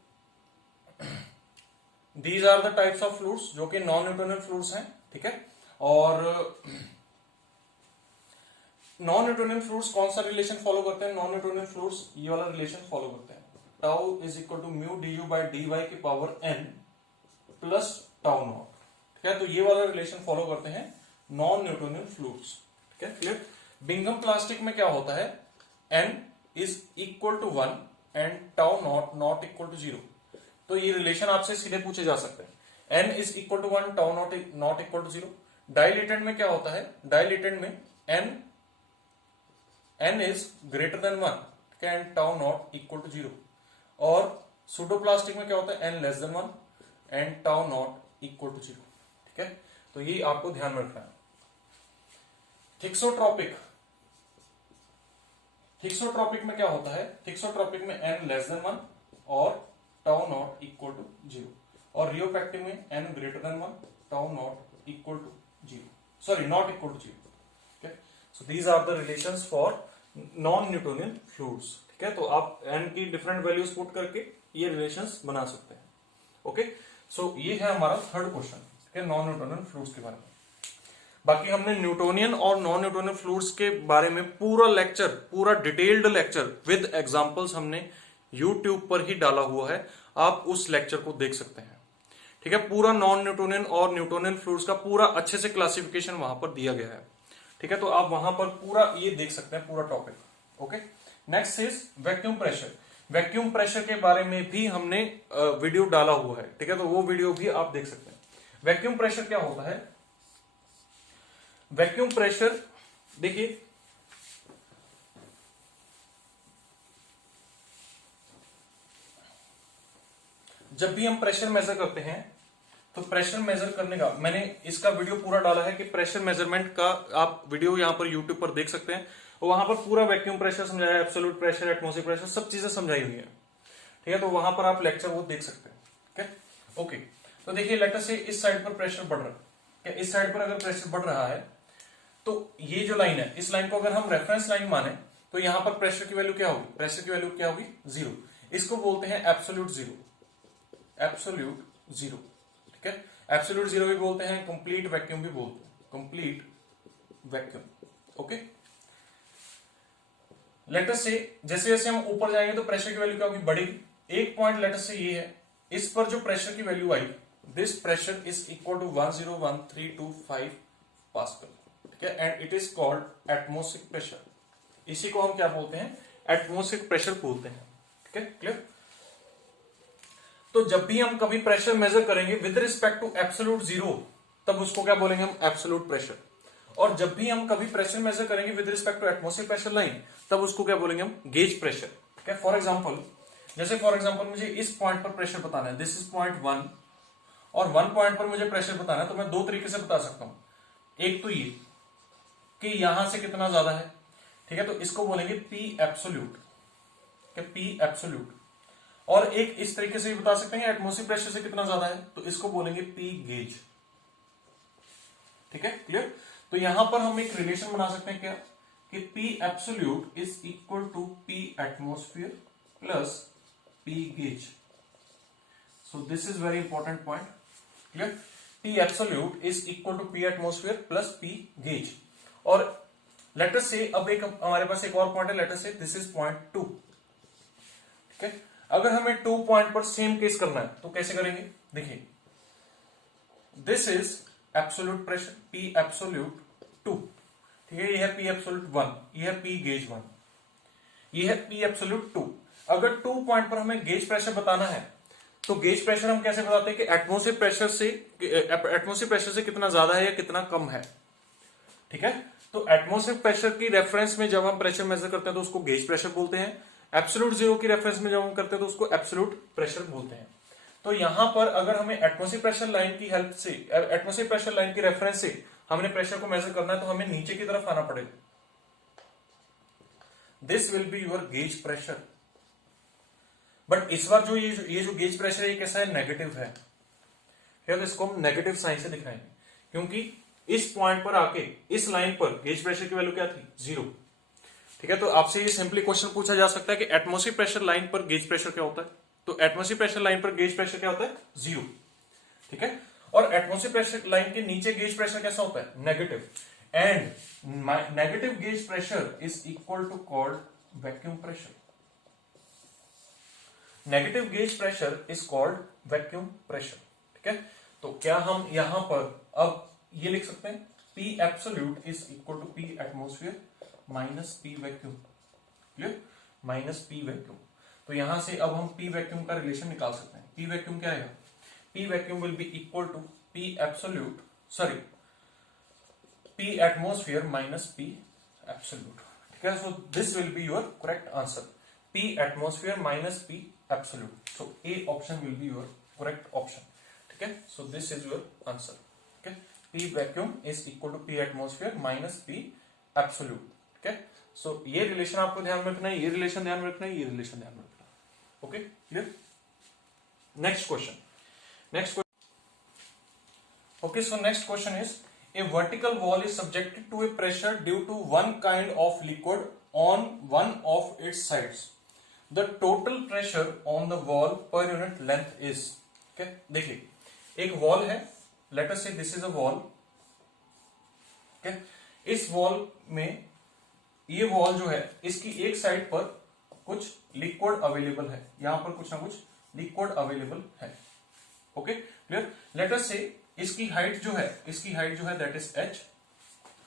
these are the types of fluids जो कि नॉन न्यूटोनियन फ्लूइड्स हैं। ठीक है, और नॉन न्यूटोनियन फ्लूइड्स कौन सा रिलेशन फॉलो करते हैं, नॉन न्यूटोनियन फ्लूइड्स ये वाला रिलेशन फॉलो करते हैं, tau is equal to mu d u by d y की power n plus tau not. ठीक है, तो ये वाला रिलेशन फॉलो करते हैं नॉन न्यूटोनियन फ्लूइड्स। ठीक है, क्लियर। बिंघम प्लास्टिक में क्या होता है, n is equal to 1 and tau not equal to 0। तो ये रिलेशन आपसे सीधे पूछे जा सकते हैं, n is equal to 1, tau not equal to 0। Dilatant में क्या होता है, डाइलेटेंट में n is greater than 1 and tau not equal to 0, और सूडोप्लास्टिक में क्या होता है, n less than 1 and tau not equal to 0। ठीक है, तो ये आपको ध्यान में रखना है। थिक्सोट्रॉपिक में क्या होता है, थिक्सोट्रॉपिक में n लेस देन 1 और टाउ नॉट इक्वल टू 0, और रियोपेक्टिक में n greater than 1, tau not equal to 0, sorry not equal to 0। ठीक है, so these are the relations for non Newtonian fluids. ठीक है, तो आप n की डिफरेंट वैल्यूज पुट करके ये रिलेशंस बना सकते हैं। ओके, सो ये है हमारा थर्ड क्वेश्चन, ठीक है, नॉन न्यूटोनियन फ्लूइड्स के बारे में। बाकी हमने न्यूटोनियन और नॉन न्यूटोनियन फ्लूइड्स के बारे में पूरा डिटेल्ड लेक्चर विद एग्जांपल्स हमने यूट्यूब पर ही डाला हुआ है, आप उस लेक्चर को देख सकते हैं। ठीक है, पूरा नॉन न्यूटोनियन और न्यूटोनियन फ्लूइड्स का पूरा अच्छे से क्लासिफिकेशन वहां पर दिया गया है। ठीक है, तो आप वहां पर पूरा ये देख सकते हैं, पूरा topic. Okay, next is vacuum pressure. Vacuum pressure के बारे में भी हमने वीडियो डाला हुआ है। ठीक है, तो वो वीडियो भी आप देख सकते हैं। वैक्यूम प्रेशर क्या होता है, वैक्यूम प्रेशर देखिए, जब भी हम प्रेशर मेजर करते हैं तो प्रेशर मेजर करने का मैंने इसका वीडियो पूरा डाला है कि प्रेशर मेजरमेंट का आप वीडियो यहां पर यूट्यूब पर देख सकते हैं, और वहां पर पूरा वैक्यूम प्रेशर समझाया है, एब्सोल्यूट प्रेशर, एटमॉस्फेरिक प्रेशर, सब चीजें समझाई हुई है। ठीक है, तो वहां पर आप लेक्चर वो देख सकते हैं। ठीक है, ओके। तो देखिए लेटर से इस साइड पर प्रेशर बढ़ रहा है, क्या इस साइड पर अगर प्रेशर बढ़ रहा है तो ये जो लाइन है, इस लाइन को अगर हम रेफरेंस लाइन माने तो यहां पर प्रेशर की वैल्यू क्या होगी, प्रेशर की वैल्यू क्या होगी, 0। इसको बोलते हैं एब्सोल्यूट जीरो, एब्सोल्यूट जीरो। ठीक है, एब्सोल्यूट जीरो भी बोलते हैं, कंप्लीट वैक्यूम भी बोलते हैं, कंप्लीट वैक्यूम। ओके, लेटर से जैसे जैसे हम ऊपर जाएंगे तो प्रेशर की वैल्यू क्या होगी, बढ़ेगी। एक पॉइंट लेटर से ये है, इस पर जो प्रेशर की वैल्यू आई, this pressure is equal to 101325 pascal. ठीक है, and it is called atmospheric pressure. इसी को हम क्या बोलते हैं, एटमॉस्फेरिक प्रेशर बोलते हैं। ठीक है, क्लियर। तो जब भी हम कभी प्रेशर मेजर करेंगे with respect to absolute zero, तब उसको क्या बोलेंगे हम, एब्सोल्यूट प्रेशर। और जब भी हम कभी प्रेशर मेजर करेंगे with respect to atmospheric pressure line, तब उसको क्या बोलेंगे हम, गेज प्रेशर। ठीक है, फॉर एग्जांपल मुझे इस पॉइंट पर प्रेशर बताना है, दिस इज पॉइंट 1, और 1 पॉइंट पर मुझे प्रेशर बताना है, तो मैं दो तरीके से बता सकता हूं। एक तो ये कि यहां से कितना ज्यादा है, ठीक है, तो इसको बोलेंगे पी एब्सोल्यूट, पी एब्सोल्यूट। और एक इस तरीके से भी बता सकते हैं एटमॉस्फेरिक प्रेशर से कितना ज्यादा है, तो इसको बोलेंगे पी गेज। ठीक है, क्लियर। तो यहां पर हम एक रिलेशन बना सकते हैं क्या, कि P absolute is equal to P atmosphere plus P gauge. So this is very important point, clear. P absolute is equal to P atmosphere plus P gauge. और लेटर से अब एक हमारे पास एक और पॉइंट है, लेटर से दिस इज पॉइंट 2। ठीक है, अगर हमें 2 पॉइंट पर सेम केस करना है तो कैसे करेंगे? देखिए, this is absolute pressure P absolute 2, ठीक है, यह है P एब्सोल्यूट 1, यह है P गेज 1, यह है P एब्सोल्यूट 2। अगर 2 पॉइंट पर हमें गेज प्रेशर बताना है तो गेज प्रेशर हम कैसे बताते हैं कि एटमॉस्फेयर प्रेशर से कितना ज्यादा है या कितना कम है। ठीक है, तो एटमॉस्फेयर प्रेशर की रेफरेंस में जब हम प्रेशर मेजर करते हैं तो उसको गेज प्रेशर बोलते हैं, एब्सोल्यूट जीरो की रेफरेंस में जब हम करते हैं तो उसको एब्सोल्यूट प्रेशर बोलते हैं। तो यहां पर अगर हमें एटमॉस्फेयर प्रेशर लाइन की हेल्प से, एटमॉस्फेयर प्रेशर लाइन की रेफरेंस से हमने प्रेशर को मेजर करना है तो हमें नीचे की तरफ आना पड़ेगा। This will be your gauge pressure. But इस बार जो ये जो गेज प्रेशर है ये कैसा है? नेगेटिव है। तो इसको हम नेगेटिव साइन से दिखाएंगे, क्योंकि इस पॉइंट पर आके इस लाइन पर गेज प्रेशर की वैल्यू क्या थी? 0। ठीक है, तो आपसे ये सिंपली क्वेश्चन पूछा जा सकता है कि एटमॉस्फेयर प्रेशर लाइन पर गेज प्रेशर क्या होता है? तो एटमॉस्फेयर प्रेशर लाइन पर गेज प्रेशर क्या होता है? 0। ठीक है, और एटमॉस्फेयर प्रेशर लाइन के नीचे गेज प्रेशर कैसा होता है? Negative. And negative gauge pressure is equal to called vacuum pressure. Negative gauge pressure is called vacuum pressure. ठीक है, तो क्या हम यहां पर अब ये लिख सकते हैं? P absolute is equal to P atmosphere minus P vacuum. Clear? Minus P vacuum. तो यहां से अब हम P वैक्यूम का रिलेशन निकाल सकते हैं। P वैक्यूम क्या है? P vacuum will be equal to P absolute, sorry, P atmosphere minus P absolute. ठीक है, so this will be your correct answer, P atmosphere minus P absolute. So A option will be your correct option. ठीक है, so this is your answer. ठीक है, P vacuum is equal to P atmosphere minus P absolute. ठीक है, सो ये रिलेशन आपको ध्यान में रखना है, ये रिलेशन ध्यान में रखना है, ये रिलेशन ध्यान में रखना है। Okay, clear? Next question, okay, so next question is, a vertical wall is subjected to a pressure due to one kind of liquid on one of its sides. The total pressure on the wall per unit length is, okay, देखिए, एक वॉल है, let us say this is a wall, okay, इस वॉल में, ये वॉल जो है इसकी एक साइड पर कुछ लिक्विड अवेलेबल है, यहां पर कुछ ना कुछ लिक्विड अवेलेबल है। Okay, clear? लेट अस से इसकी हाइट जो है that is h,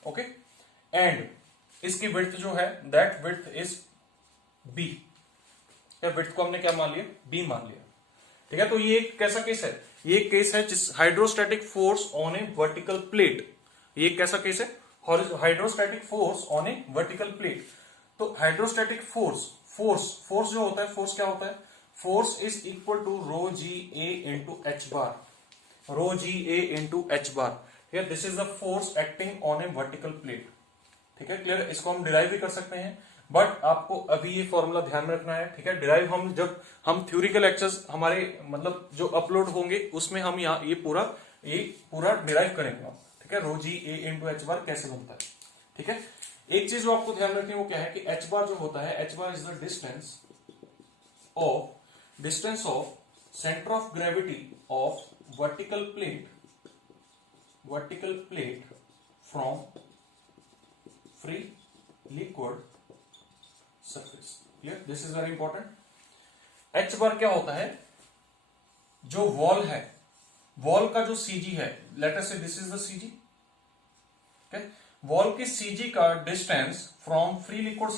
okay, and इसकी विड्थ जो है दैट विड्थ इज b। या विड्थ को हमने क्या मान लिया? b मान लिया। ठीक है, तो ये कैसा केस है? ये केस है जिस hydrostatic force on a vertical plate. ये कैसा केस है? Hydrostatic force on a vertical plate. तो हाइड्रोस्टैटिक फोर्स जो होता है, फोर्स क्या होता है? Force is equal to rho g A into h bar, rho g A into h bar. ठीक है, this is the force acting on a vertical plate. ठीक है, क्लियर? इसको हम डिराइव भी कर सकते हैं, बट आपको अभी ये फॉर्मूला ध्यान में रखना है। ठीक है, डिराइव हम जब हम थ्योरिकल लेक्चर्स हमारे मतलब जो अपलोड होंगे उसमें हम यहाँ ये पूरा डिराइव करेंगे हम। ठीक है, rho g A into h बार कैसे बनता है। ठीक है, एक चीज जो आपको ध्यान रखनी है वो क्या है कि एच बार जो होता है, H bar is the distance of centre of gravity of vertical plate from free liquid surface. Clear? This is very important. H bar क्या होता है? जो वॉल है, वॉल का जो CG है, let us say this is the CG. okay? Wall की CG का distance from free liquid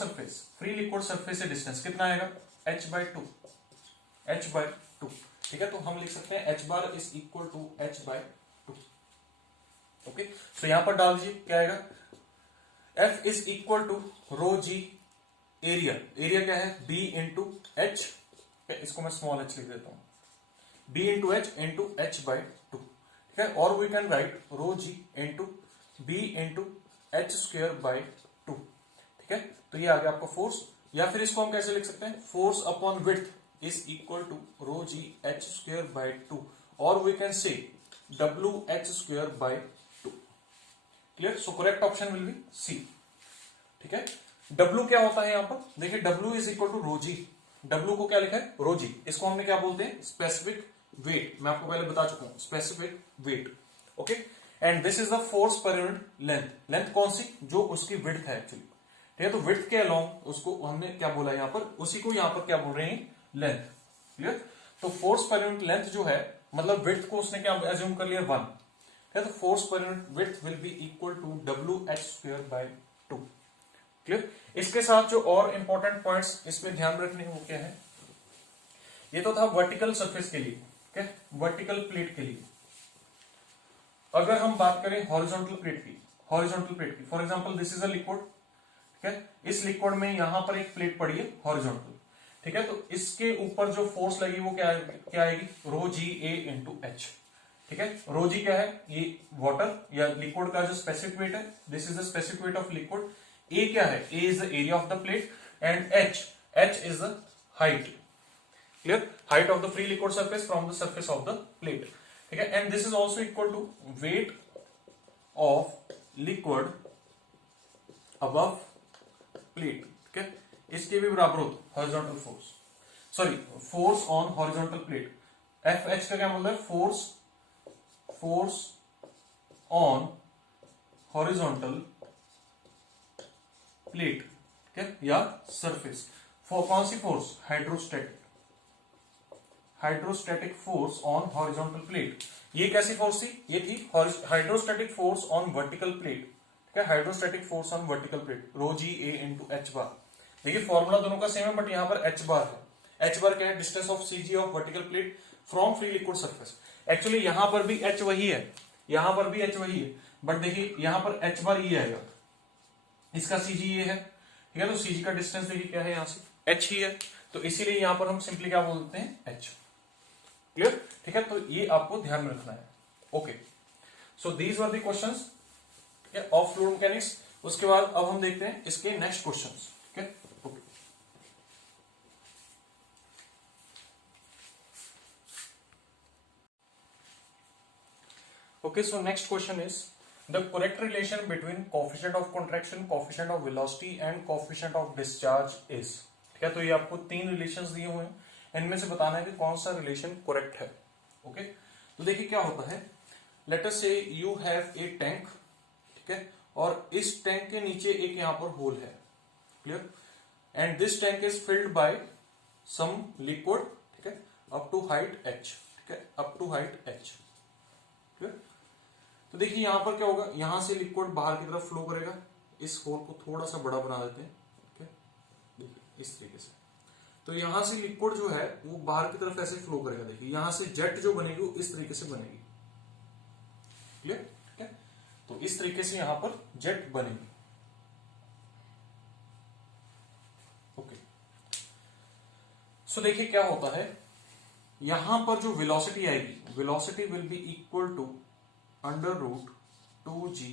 surface से डिस्टेंस कितना आएगा? h/2। ठीक है, तो हम लिख सकते हैं h bar is equal to h/2। Okay, तो यहां पर डाल दीजिए क्या आएगा? F is equal to rho g area क्या है? B इंटू एच, इसको मैं स्मॉल h लिख देता हूं, B into H into h/2। ठीक है, और we can write rho ji into B into h²/2। ठीक है, तो ये आ गया आपका फोर्स, या फिर इसको हम कैसे लिख सकते हैं? Force upon width is equal to rho g h²/2, or we can say w h²/2। Clear? So correct option will B C। ठीक है, w क्या होता है यहां पर? देखिए, w is equal to rho g. w को क्या लिखा है? रो जी। इसको हमने क्या बोलते हैं? Specific weight. मैं आपको पहले बता चुका हूं, specific weight. Okay, and this is the force per unit length. Length कौन सी? जो उसकी विड्थ है एक्चुअली, ठीक है। तो विड्थ के अलोंग उसको हमने क्या बोला यहाँ पर, उसी को यहाँ पर क्या बोल रहे हैं, लेंथ। क्लियर? तो फोर्स पर यूनिट लेंथ जो है, मतलब विड्थ को उसने क्या एज्यूम कर लिया, 1, ठीक है। तो force per unit width will be equal to WH²/2। Clear? इसके साथ जो और इंपॉर्टेंट पॉइंट्स इसमें ध्यान रखने वो क्या है, ये तो था वर्टिकल सरफेस के लिए, ठीक है, वर्टिकल प्लेट के लिए। अगर हम बात करें हॉरिजॉन्टल प्लेट की, हॉरिजॉन्टल प्लेट की, for example this is a liquid, ठीक है। इस लिक्विड में यहां पर एक प्लेट पड़ी है हॉरिजॉन्टल, ठीक है। तो इसके ऊपर जो फोर्स लगी वो क्या आएगी, ρGA/H, ठीक है। ρG क्या है, ये वाटर या लिक्विड का जो स्पेसिफिक वेट है, this is the specific weight of liquid. A क्या है, A is the area of the plate, and H is the height, clear, height of the free liquid surface from the surface of the plate, ठीक है। And this is also equal to weight of liquid above plate, ठीक है। इसके भी बराबर होता है horizontal force, sorry force on horizontal plate. FH का क्या मतलब है, फोर्स ऑन हॉरिजॉन्टल प्लेट, ठीक है, या सरफेस। कौन सी force, hydrostatic force on horizontal plate. ये कैसी फोर्स थी, ये थी hydrostatic force on vertical plate, ठीक है, hydrostatic force on vertical plate, ρGA/H। देखिए फॉर्मूला दोनों का सेम है, बट यहां पर H बार है। H बार क्या है, distance of CG of vertical plate from free liquid surface. Actually यहां पर भी H वही है, यहां पर भी H वही है, बट देखिए यहां पर H बार ये आएगा, इसका CG ये है, ठीक है। तो CG का डिस्टेंस देखिए क्या है, यहां से H ही है, तो इसीलिए यहां पर हम सिंपली क्या बोलते हैं, H। क्लियर? ठीक है, तो ये आपको ध्यान में रखना है। Okay, so these were the questions of fluid mechanics. उसके बाद अब हम देखते हैं इसके नेक्स्ट क्वेश्चंस, ठीक है। Okay, okay, so next question is the correct relation between coefficient of contraction, coefficient of velocity and coefficient of discharge is। ठीक है, तो ये आपको 3 रिलेशंस दिए हुए हैं, इनमें से बताना है कि कौन सा रिलेशन करेक्ट है। ओके, तो देखिए क्या होता है, लेट अस से यू हैव ए टैंक, ठीक है, और इस टैंक के नीचे एक यहां पर होल है, clear, and this tank is filled by some liquid, ठीक है, अप टू हाइट h, ठीक है, up to height h, clear. तो देखिए यहां पर क्या होगा, यहां से लिक्विड बाहर की तरफ फ्लो करेगा, इस होल को थोड़ा सा बड़ा बना देते हैं, ठीक है, देखिए इस तरीके से। तो यहां से लिक्विड जो है वो बाहर की तरफ ऐसे फ्लो करेगा, देखिए यहां से जेट जो बनेगी वो इस तरीके से बनेगी, क्लियर, ठीक है। तो इस तरीके से यहां पर जेट बनेगी। ओके, सो देखिए क्या होता है, यहां पर जो वेलोसिटी आएगी, velocity will be equal to √2gh,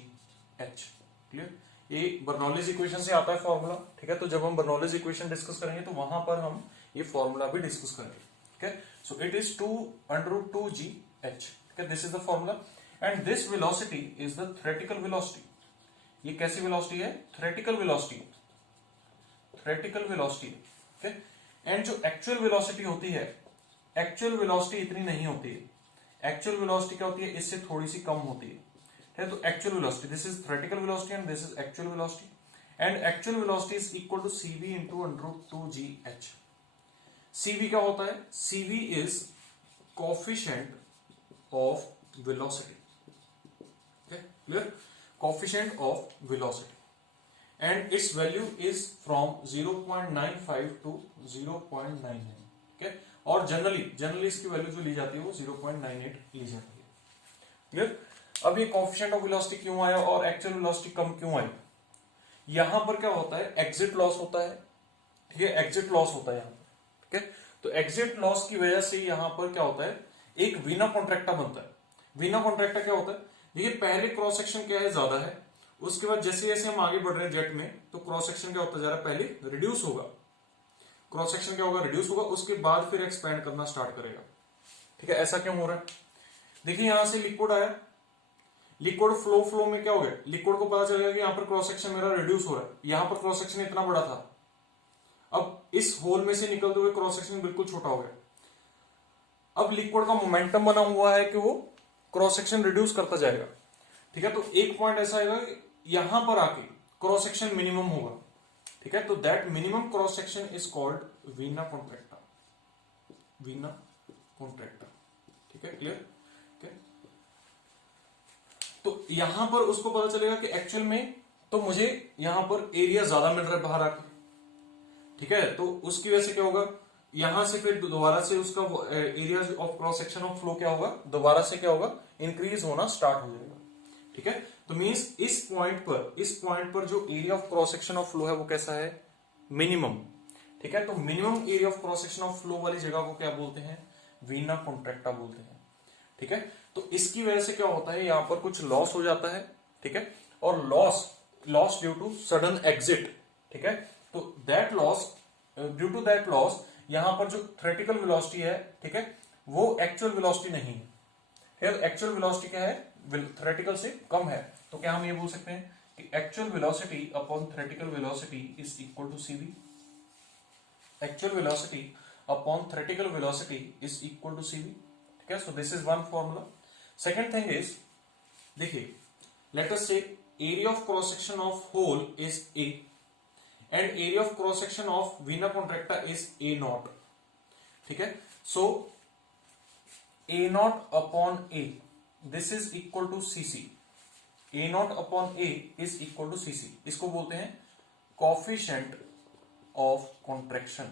clear. ये बर्नौलीज इक्वेशन से आता है फॉर्मूला, ठीक है। तो जब हम बर्नौलीज इक्वेशन डिस्कस करेंगे तो वहां पर हम ये फॉर्मूला भी डिस्कस करेंगे, ठीक है। सो इट इज √2gh, ठीक है, this is the formula, and this velocity is the theoretical velocity. ये कैसी वेलोसिटी है, थ्योरेटिकल वेलोसिटी, थ्योरेटिकल वेलोसिटी, ठीक है। एंड जो एक्चुअल वेलोसिटी होती है, एक्चुअल वेलोसिटी इतनी नहीं होती है, एक्चुअल वेलोसिटी क्या होती है, इससे थोड़ी सी कम होती है, ठीक है। तो actual velocity, this is theoretical velocity and this is actual velocity, and actual velocity is equal to CV into √2gh। CV क्या होता है, CV is coefficient of velocity, clear, coefficient of velocity, and its value is from 0.95 to 0.99, ठीक है। और जनरली इसकी वैल्यू जो ली जाती है वो 0.98 ली जाती है, क्लियर। अब ये कोफिशिएंट ऑफ वेलोसिटी क्यों आया और एक्चुअल वेलोसिटी कम क्यों आई, यहां पर क्या होता है, एग्जिट लॉस होता है, ठीक है, एग्जिट लॉस होता है यहां पर, ठीक है। तो एग्जिट लॉस की वजह से यहां पर क्या होता है, एक वीना कॉन्ट्रैक्टा बनता है। वीना कॉन्ट्रैक्टा क्या होता है, देखिए पहले क्रॉस सेक्शन क्या है, ज्यादा है, उसके बाद जैसे जैसे हम आगे बढ़ रहे हैं जेट में, तो क्रॉस सेक्शन क्या होता जा रहा है, पहले रिड्यूस होगा, क्रॉस सेक्शन क्या होगा, रिड्यूस होगा, उसके बाद फिर एक्सपैंड करना स्टार्ट करेगा, ठीक है। ऐसा क्यों हो रहा है, देखिए यहां से लिक्विड आया, लिक्विड फ्लो में क्या हो गया, लिक्विड को पता चल गया कि यहां पर क्रॉस सेक्शन मेरा रिड्यूस हो रहा है, यहां पर क्रॉस सेक्शन इतना बड़ा था, अब इस होल में से निकलते हुए क्रॉस सेक्शन बिल्कुल छोटा हो गया। अब लिक्विड का मोमेंटम बना हुआ है कि वो क्रॉस सेक्शन रिड्यूस करता जाएगा, ठीक है। तो एक पॉइंट ऐसा आएगा यहां पर आके क्रॉस सेक्शन मिनिमम होगा, ठीक है। तो that minimum cross section is called Veena contracta, Veena contracta, ठीक है, क्लियर। तो यहां पर उसको पता चलेगा कि एक्चुअल में तो मुझे यहां पर एरिया ज्यादा मिल रहा है बाहर आके, ठीक है। तो उसकी वजह से क्या होगा, यहां से फिर दोबारा से उसका area of cross section of flow क्या होगा, दोबारा से क्या होगा, इंक्रीज होना स्टार्ट हो जाएगा, ठीक है। तो मींस इस पॉइंट पर जो area of cross section of flow है वो कैसा है, मिनिमम, ठीक है। तो minimum area of cross section of flow वाली जगह को क्या बोलते हैं, वीना कॉन्ट्रैक्टा बोलते हैं, ठीक है। तो इसकी वजह से क्या होता है, यहां पर कुछ लॉस हो जाता है, ठीक है, और loss due to sudden exit, ठीक है। तो that loss, due to that loss यहां पर जो थ्योरेटिकल वेलोसिटी है, ठीक है, वो एक्चुअल वेलोसिटी नहीं है, ठीक है। एक्चुअल वेलोसिटी क्या है, थ्योरेटिकल से कम है। तो क्या हम ये बोल सकते हैं कि actual velocity upon theoretical velocity is equal to CV, actual velocity upon theoretical velocity is equal to CV, ठीक है। So this is one formula. Second thing is, देखिए, let us say area of cross section of hole is A and area of cross section of vena contracta is A naught, ठीक है। So A naught upon A, this is equal to CC, A naught upon A is equal to CC, इसको बोलते हैं coefficient of contraction,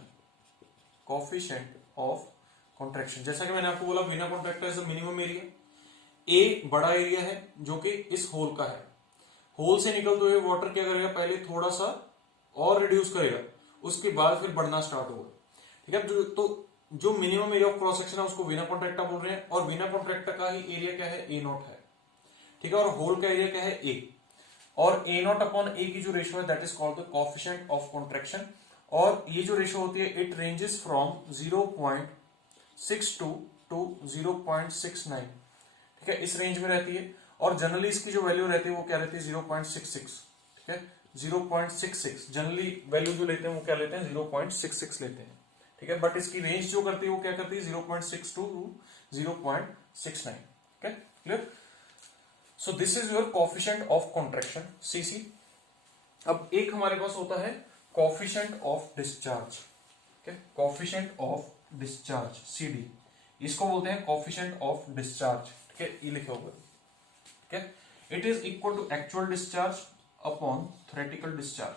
coefficient of contraction. जैसा कि मैंने आपको बोला vena contracta is the minimum area, A बड़ा एरिया है जो कि इस होल का है, होल से निकलते हुए वाटर क्या करेगा, पहले थोड़ा सा और रिड्यूस करेगा, उसके बाद फिर बढ़ना स्टार्ट होगा, ठीक है। तो जो minimum area of cross section है उसको वीना कॉन्ट्रैक्टा बोल रहे हैं, और वीना कॉन्ट्रैक्टा का ही एरिया क्या है, ए नॉट है, ठीक है, और होल का एरिया क्या है, ए, और ए नॉट अपॉन ए की जो रेशियो है that is called the coefficient of contraction, और ये जो रेशियो होती है इट रेंजेस फ्रॉम 0.62 टू 0.69, ठीक है, इस रेंज में रहती है। और जनरली इसकी जो वैल्यू रहती है वो क्या रहती है, 0.66, ठीक है, 0.66 जनरली वैल्यू जो लेते हैं वो क्या लेते हैं, 0.66 लेते हैं, ठीक है। बट इसकी रेंज जो करती है वो क्या करती है, 0.62 टू 0.69, ठीक है, clear. So this is your coefficient of contraction CC. अब एक हमारे पास होता है कोफिशिएंट ऑफ डिस्चार्ज, ठीक है, कोफिशिएंट ऑफ डिस्चार्ज सीडी, इसको बोलते हैं कोफिशिएंट ऑफ डिस्चार्ज, ठीक है, ये लिखा होगा, ठीक है। It is equal to actual discharge upon theoretical discharge,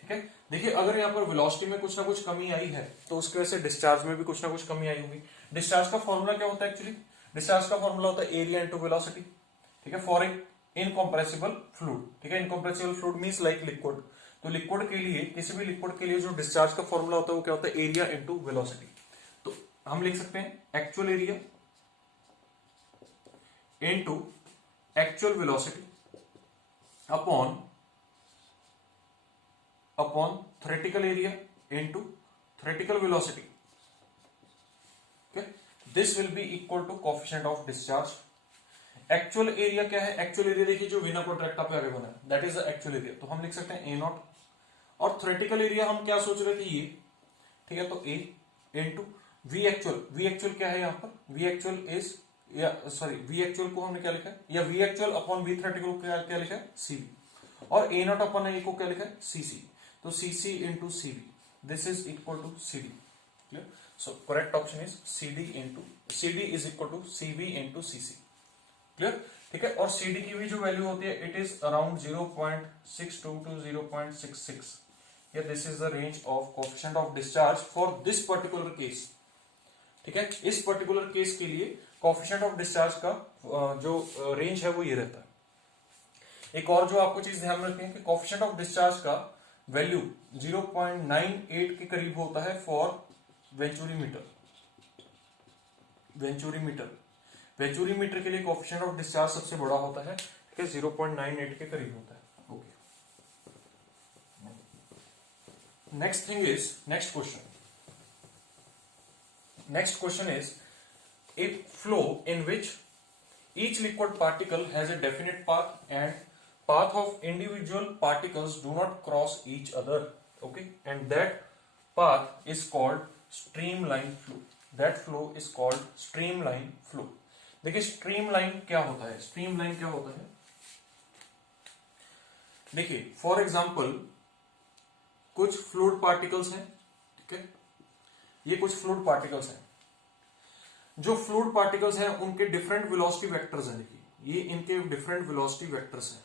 ठीक है। देखिए अगर यहाँ पर वेलोसिटी में कुछ ना कुछ कमी आई है तो उसकी वजह से डिस्चार्ज में भी कुछ ना कुछ कमी आई होगी। डिस्चार्ज का फॉर्मूला क्या होता है, एक्चुअली डिस्चार्ज का फॉर्मूला होता है एरिया इनटू वेलोसिटी, ठीक है, फॉर इनकम्प्रेसिबल फ्लूइड, ठीक है। Incompressible fluid means like liquid, तो लिक्विड के लिए, किसी भी लिक्विड के लिए जो डिस्चार्ज का फॉर्मूला होता है वो क्या होता है, एरिया इनटू वेलोसिटी। तो हम लिख सकते हैं actual area into actual velocity upon theoretical area into theoretical velocity, this will be equal to coefficient of discharge. Actual area क्या है, एक्चुअल एरिया देखिए जो वीना कॉन्ट्रैक्टा पे आगे बना है that is the actual area, तो हम लिख सकते हैं ए नॉट, और थ्योरेटिकल एरिया हम क्या सोच रहे थे ये, ठीक है, तो ए इनटू वी एक्चुअल क्या है यहाँ पर, वी एक्चुअल इज, या सॉरी वी एक्चुअल को हमने क्या लिखा है, या V actual upon V theoretical को क्या लिखा है, सीवी, और ए नॉट अपॉन ए को क्या लिखा है, सीसी, तो CC into CV, this is equal to CD, clear. So correct option is CD is equal to CV into CC, clear, ठीक है। और CD की भी जो वैल्यू होती है इट इज अराउंड 0.62 टू 0.66, या this is the range of coefficient of discharge for this particular case, ठीक है। इस पर्टिकुलर केस के लिए कोफिशिएंट ऑफ डिस्चार्ज का जो रेंज है वो ये रहता है। एक और जो आपको चीज ध्यान रखनी है कि कोफिशिएंट ऑफ डिस्चार्ज का वैल्यू 0.98 के करीब होता है फॉर वेंचुरीमीटर, वेंचुरीमीटर के लिए कोफिशिएंट ऑफ डिस्चार्ज सबसे बड़ा होता है, ठीक है, 0.98 के करीब होता है, okay. Next thing is, next question is a flow in which each liquid particle has a definite path and path of individual particles do not cross each other, okay, and that path is called streamline flow, that flow is called streamline flow। देखिए स्ट्रीमलाइन क्या होता है, स्ट्रीमलाइन क्या होता है, देखिए फॉर एग्जांपल कुछ फ्लूइड पार्टिकल्स हैं, ठीक है, ये कुछ फ्लूइड पार्टिकल्स हैं, जो फ्लूइड पार्टिकल्स हैं उनके डिफरेंट वेलोसिटी वेक्टर्स हैं, देखिए ये इनके डिफरेंट वेलोसिटी वेक्टर्स हैं,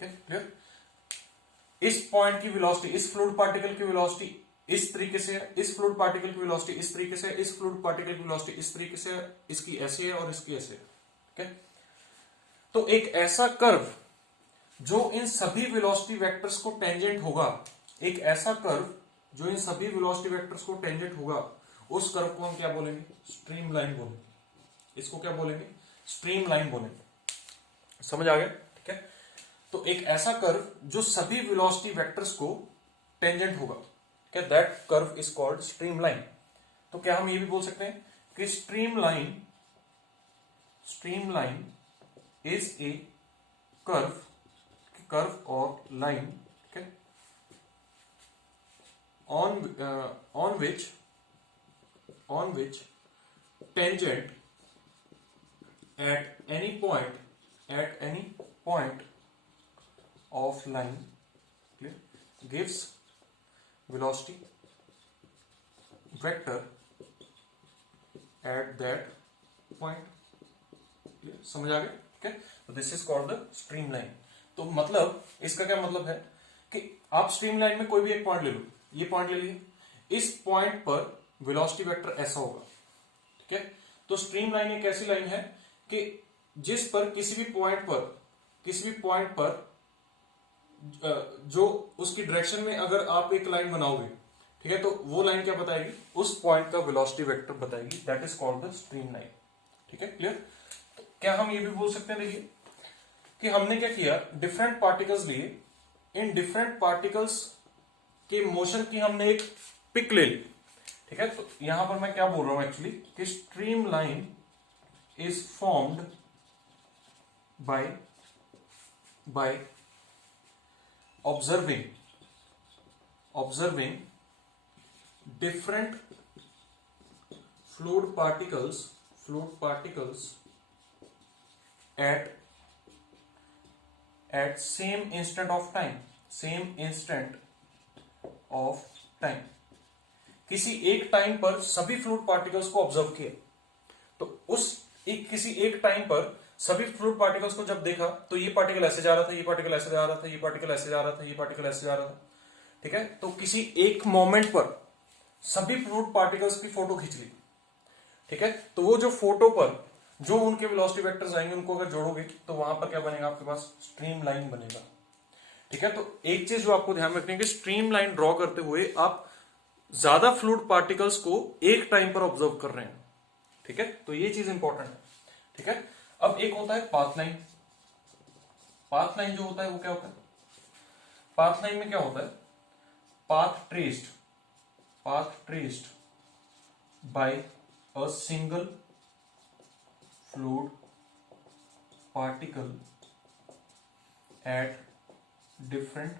क्लियर। इस पॉइंट की वेलोसिटी, इस फ्लूइड पार्टिकल की वेलोसिटी इस तरीके से है, इस फ्लूइड पार्टिकल की वेलोसिटी इस तरीके से, इस फ्लूइड पार्टिकल की वेलोसिटी इस तरीके से, इसकी ऐसे है और इसकी ऐसे है, ठीक है। तो एक ऐसा कर्व जो इन सभी वेलोसिटी वेक्टर्स को टेंजेंट होगा, एक ऐसा कर्व जो इन सभी वेलोसिटी वेक्टर्स को टेंजेंट होगा, उस कर्व को हम क्या बोलेंगे, स्ट्रीमलाइन बोलेंगे। इसको क्या बोलेंगे, स्ट्रीमलाइन बोलेंगे। समझ आ गया, ठीक है। तो एक ऐसा कर्व जो सभी वेलोसिटी वेक्टर्स को टेंजेंट होगा, क्या that curve is called streamline. तो क्या हम ये भी बोल सकते हैं कि स्ट्रीमलाइन इज ए कर्व और लाइन, ठीक है, on which tangent at any point of line, clear, gives velocity vector at that point, clear, समझ आ गया, ठीक है। तो this is called the streamline. तो मतलब इसका क्या मतलब है कि आप स्ट्रीमलाइन में कोई भी एक पॉइंट ले लो, ये पॉइंट ले लीजिए, इस पॉइंट पर वेलोसिटी वेक्टर ऐसा होगा, ठीक है। तो स्ट्रीमलाइन एक ऐसी लाइन है कि जिस पर किसी भी पॉइंट पर जो उसकी डायरेक्शन में अगर आप एक लाइन बनाओगे, ठीक है, तो वो लाइन क्या बताएगी, उस पॉइंट का वेलोसिटी वेक्टर बताएगी, that is called the streamline, ठीक है, क्लियर। तो क्या हम ये भी बोल सकते हैं, देखिए कि हमने क्या किया, डिफरेंट पार्टिकल्स लिए, इन डिफरेंट पार्टिकल्स के मोशन की हमने एक पिक ले ली, ठीक है। तो यहां पर मैं क्या बोल रहा हूं एक्चुअली कि streamline is formed by observing different fluid particles at same instant of time, किसी एक टाइम पर सभी फ्लूइड पार्टिकल्स को ऑब्जर्व किया, तो किसी एक टाइम पर सभी फ्लूइड पार्टिकल्स को जब देखा तो ये पार्टिकल ऐसे जा रहा था, ये पार्टिकल ऐसे जा रहा था, ये पार्टिकल ऐसे जा रहा था, ये पार्टिकल ऐसे जा रहा था, ठीक है। तो किसी एक मोमेंट पर सभी फ्लूइड पार्टिकल्स की फोटो खींच ली, ठीक है। तो वो जो फोटो पर जो उनके वेलोसिटी वेक्टर्स आएंगे उनको अगर जोड़ोगे तो वहां पर क्या बनेगा, आपके पास स्ट्रीमलाइन बनेगा, ठीक है। तो एक चीज जो आपको ध्यान रखनी है कि स्ट्रीमलाइन ड्रॉ करते हुए आप ज्यादा फ्लूइड पार्टिकल्स को एक टाइम पर ऑब्जर्व कर रहे हैं, ठीक है। तो ये चीज इंपॉर्टेंट है, ठीक है। अब एक होता है पाथलाइन। पाथलाइन जो होता है वो क्या होता है, पाथलाइन में क्या होता है, path traced by a single fluid particle at different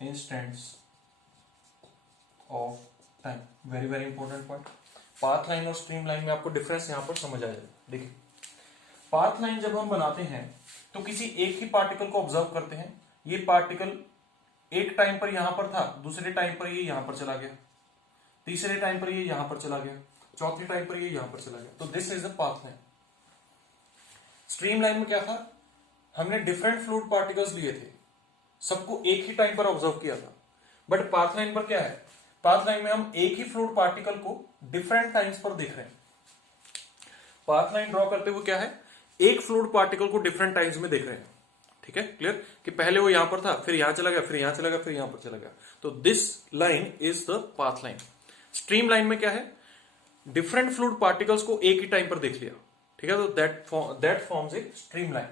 instants of time। Very very important point. Path line और स्ट्रीम लाइन में आपको डिफरेंस यहां पर समझ आ जाएगा। देखिए पाथ लाइन जब हम बनाते हैं तो किसी एक ही पार्टिकल को ऑब्जर्व करते हैं, ये पार्टिकल एक टाइम पर यहां पर था, दूसरे टाइम पर ये यहां पर चला गया, तीसरे टाइम पर ये यहां पर चला गया, चौथे टाइम पर ये यहां पर चला गया, तो this is the path line. Stream line में क्या था, हमने डिफरेंट फ्लूइड पार्टिकल्स लिए थे, सबको एक ही टाइम पर ऑब्जर्व किया था। बट पाथ लाइन पर क्या है, पाथ लाइन में हम एक ही फ्लूइड पार्टिकल को डिफरेंट टाइम्स पर देख रहे हैं। पाथ लाइन ड्रॉ करते हुए क्या है, एक फ्लूइड पार्टिकल को डिफरेंट टाइम्स में देख रहे हैं, ठीक है, क्लियर, कि पहले वो यहां पर था, फिर यहां चला गया, फिर यहां चला गया, फिर यहां पर चला गया, तो this line is the path line. Stream line में क्या है, डिफरेंट फ्लूइड पार्टिकल्स को एक ही टाइम पर देख लिया, ठीक है, तो that forms a stream line,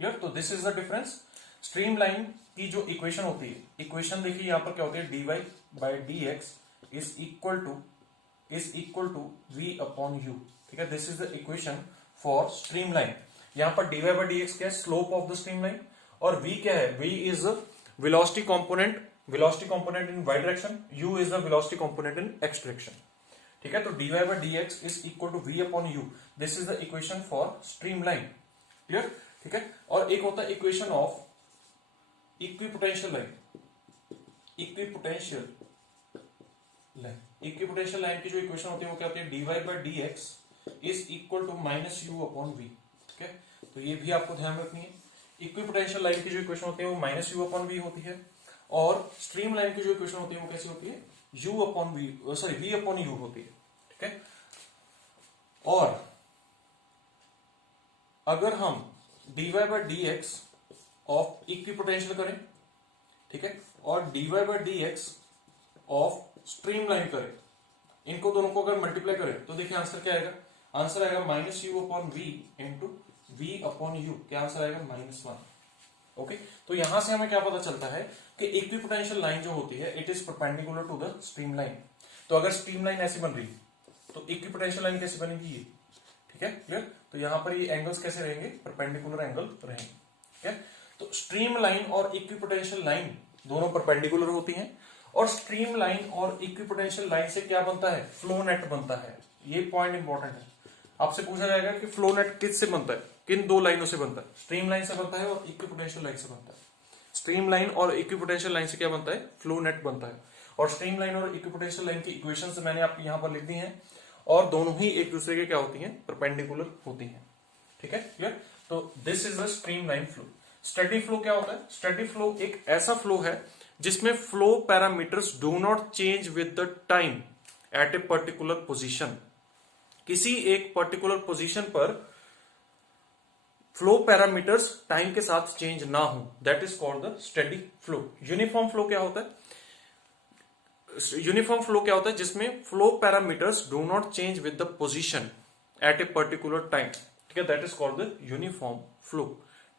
clear. तो this is the difference. Stream line की जो इक्वेशन होती है, इक्वेशन देखिए यहां पर क्या होती है, dy by dx is equal to v upon u, ठीक है, this is the equation for stream line. यहां पर dy बाई dx क्या है, slope of the stream line, और v क्या है, v is velocity component in y direction, u is the velocity component in x direction, ठीक है, तो dy by dx is equal to v upon u, this is the equation for stream line. Clear, ठीक है। और एक होता है equation of equipotential line, equipotential line, equipotential line की जो इक्वेशन होती है वो क्या होती है, dy by dx is equal to minus u upon v. ठीक है, तो ये भी आपको ध्यान रखनी है। इक्विपोटेंशियल लाइन की जो इक्वेशन होती है वो माइनस यू अपॉन वी होती है, और स्ट्रीम लाइन की जो इक्वेशन होती है वो कैसी होती है, u upon v, sorry v upon u होती है। ठीक है, और अगर हम dy by dx of equipotential करें, ठीक है, और dy by dx of stream line करें, इनको दोनों को अगर मल्टीप्लाई करें तो देखिए आंसर क्या आएगा, आंसर आएगा minus u upon v into v upon u, क्या आंसर आएगा -1। ओके, तो यहां से हमें क्या पता चलता है कि इक्विपोटेंशियल लाइन जो होती है it is perpendicular to the stream line. तो अगर स्ट्रीम लाइन ऐसी बन रही तो इक्विपोटेंशियल लाइन कैसी बनेगी, ये। ठीक है, क्लियर। तो यहां पर ये एंगल्स कैसे रहेंगे, परपेंडिकुलर एंगल रहेंगे। ठीक है, तो स्ट्रीम लाइन और इक्विपोटेंशियल लाइन दोनों परपेंडिकुलर होती हैं, और स्ट्रीम लाइन और इक्विपोटेंशियल लाइन से क्या बनता है, फ्लो नेट बनता है। ये पॉइंट इंपॉर्टेंट है, आपसे पूछा जाएगा कि फ्लो नेट किससे बनता है, किन दो लाइनों से बनता है, स्ट्रीम लाइन से बनता है और इक्विपोटेंशियल लाइन से बनता है। स्ट्रीम लाइन और इक्विपोटेंशियल लाइन से क्या बनता है, फ्लो नेट बनता है। और स्ट्रीम लाइन और इक्विपोटेंशियल लाइन की इक्वेशंस मैंने आपको यहां पर लिख दी हैं, और दोनों ही एक दूसरे के क्या होती हैं, परपेंडिकुलर होती हैं। ठीक है, क्लियर। तो this is the stream line flow. Steady flow क्या होता है, स्टेडी फ्लो एक ऐसा फ्लो है जिसमें flow parameters do not change with the time at a particular position. किसी एक पर्टिकुलर पोजीशन पर फ्लो पैरामीटर्स टाइम के साथ चेंज ना हो, that is called the steady flow. Uniform flow क्या होता है, यूनिफॉर्म फ्लो क्या होता है जिसमें flow parameters do not change with the position at a particular time. ठीक है, that is called the uniform flow.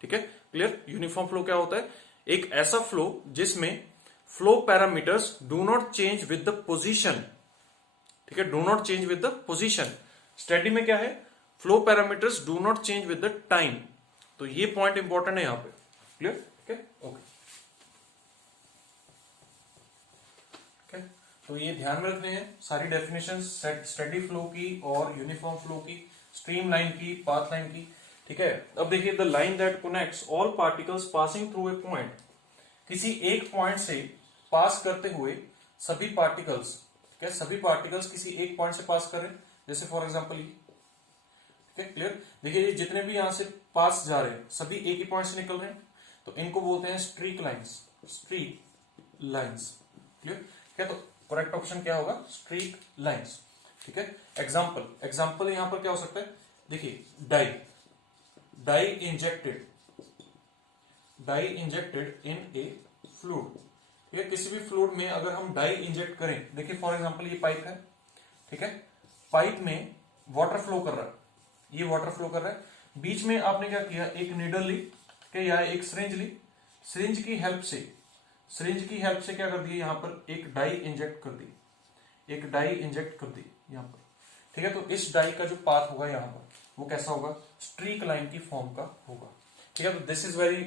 ठीक है, क्लियर। यूनिफॉर्म फ्लो क्या होता है, एक ऐसा फ्लो जिसमें flow parameters do not change with the position. ठीक है, do not change with the position. Steady में क्या है, flow parameters do not change with the time. तो ये पॉइंट इंपॉर्टेंट है यहां पे। क्लियर, ठीक है, ओके। तो ये ध्यान में रखने हैं सारी डेफिनेशन स्टेडी फ्लो की और यूनिफॉर्म फ्लो की, स्ट्रीम लाइन की, पाथ लाइन की। ठीक है, अब देखिए, the line that connects all particles passing through a point, किसी एक पॉइंट से पास करते हुए सभी पार्टिकल्स, ठीक है, सभी पार्टिकल्स किसी एक पॉइंट से पास कर रहे हैं, जैसे फॉर एग्जांपल ये। ठीक है, क्लियर। देखिए, जितने भी यहां से पास जा रहे हैं सभी एक ही पॉइंट से निकल रहे हैं, तो इनको बोलते हैं streak lines, streak lines. Clear, ठीक है, तो करेक्ट ऑप्शन क्या होगा, स्ट्रीक लाइंस। ठीक है, एग्जांपल, एग्जांपल यहां पर क्या हो सकता है, देखिए, dye, dye injected, dye injected in a fluid. ठीक है, किसी भी फ्लूइड में अगर हम डाई इंजेक्ट करें, देखिए फॉर एग्जांपल ये पाइप है, ठीक है, पाइप में वाटर फ्लो कर रहा है, ये वाटर फ्लो कर रहा है, बीच में आपने क्या किया, एक नीडल ली, ठीक है, या एक सिरिंज ली, सिरिंज की हेल्प से, सिरिंज की हेल्प से क्या कर दिया, यहां पर एक डाई इंजेक्ट कर दी, एक डाई इंजेक्ट कर दी यहां पर। ठीक है, तो इस डाई का जो पाथ होगा यहां पर वो कैसा होगा, स्ट्रीक लाइन की फॉर्म का होगा। ठीक है, तो दिस इज वेरी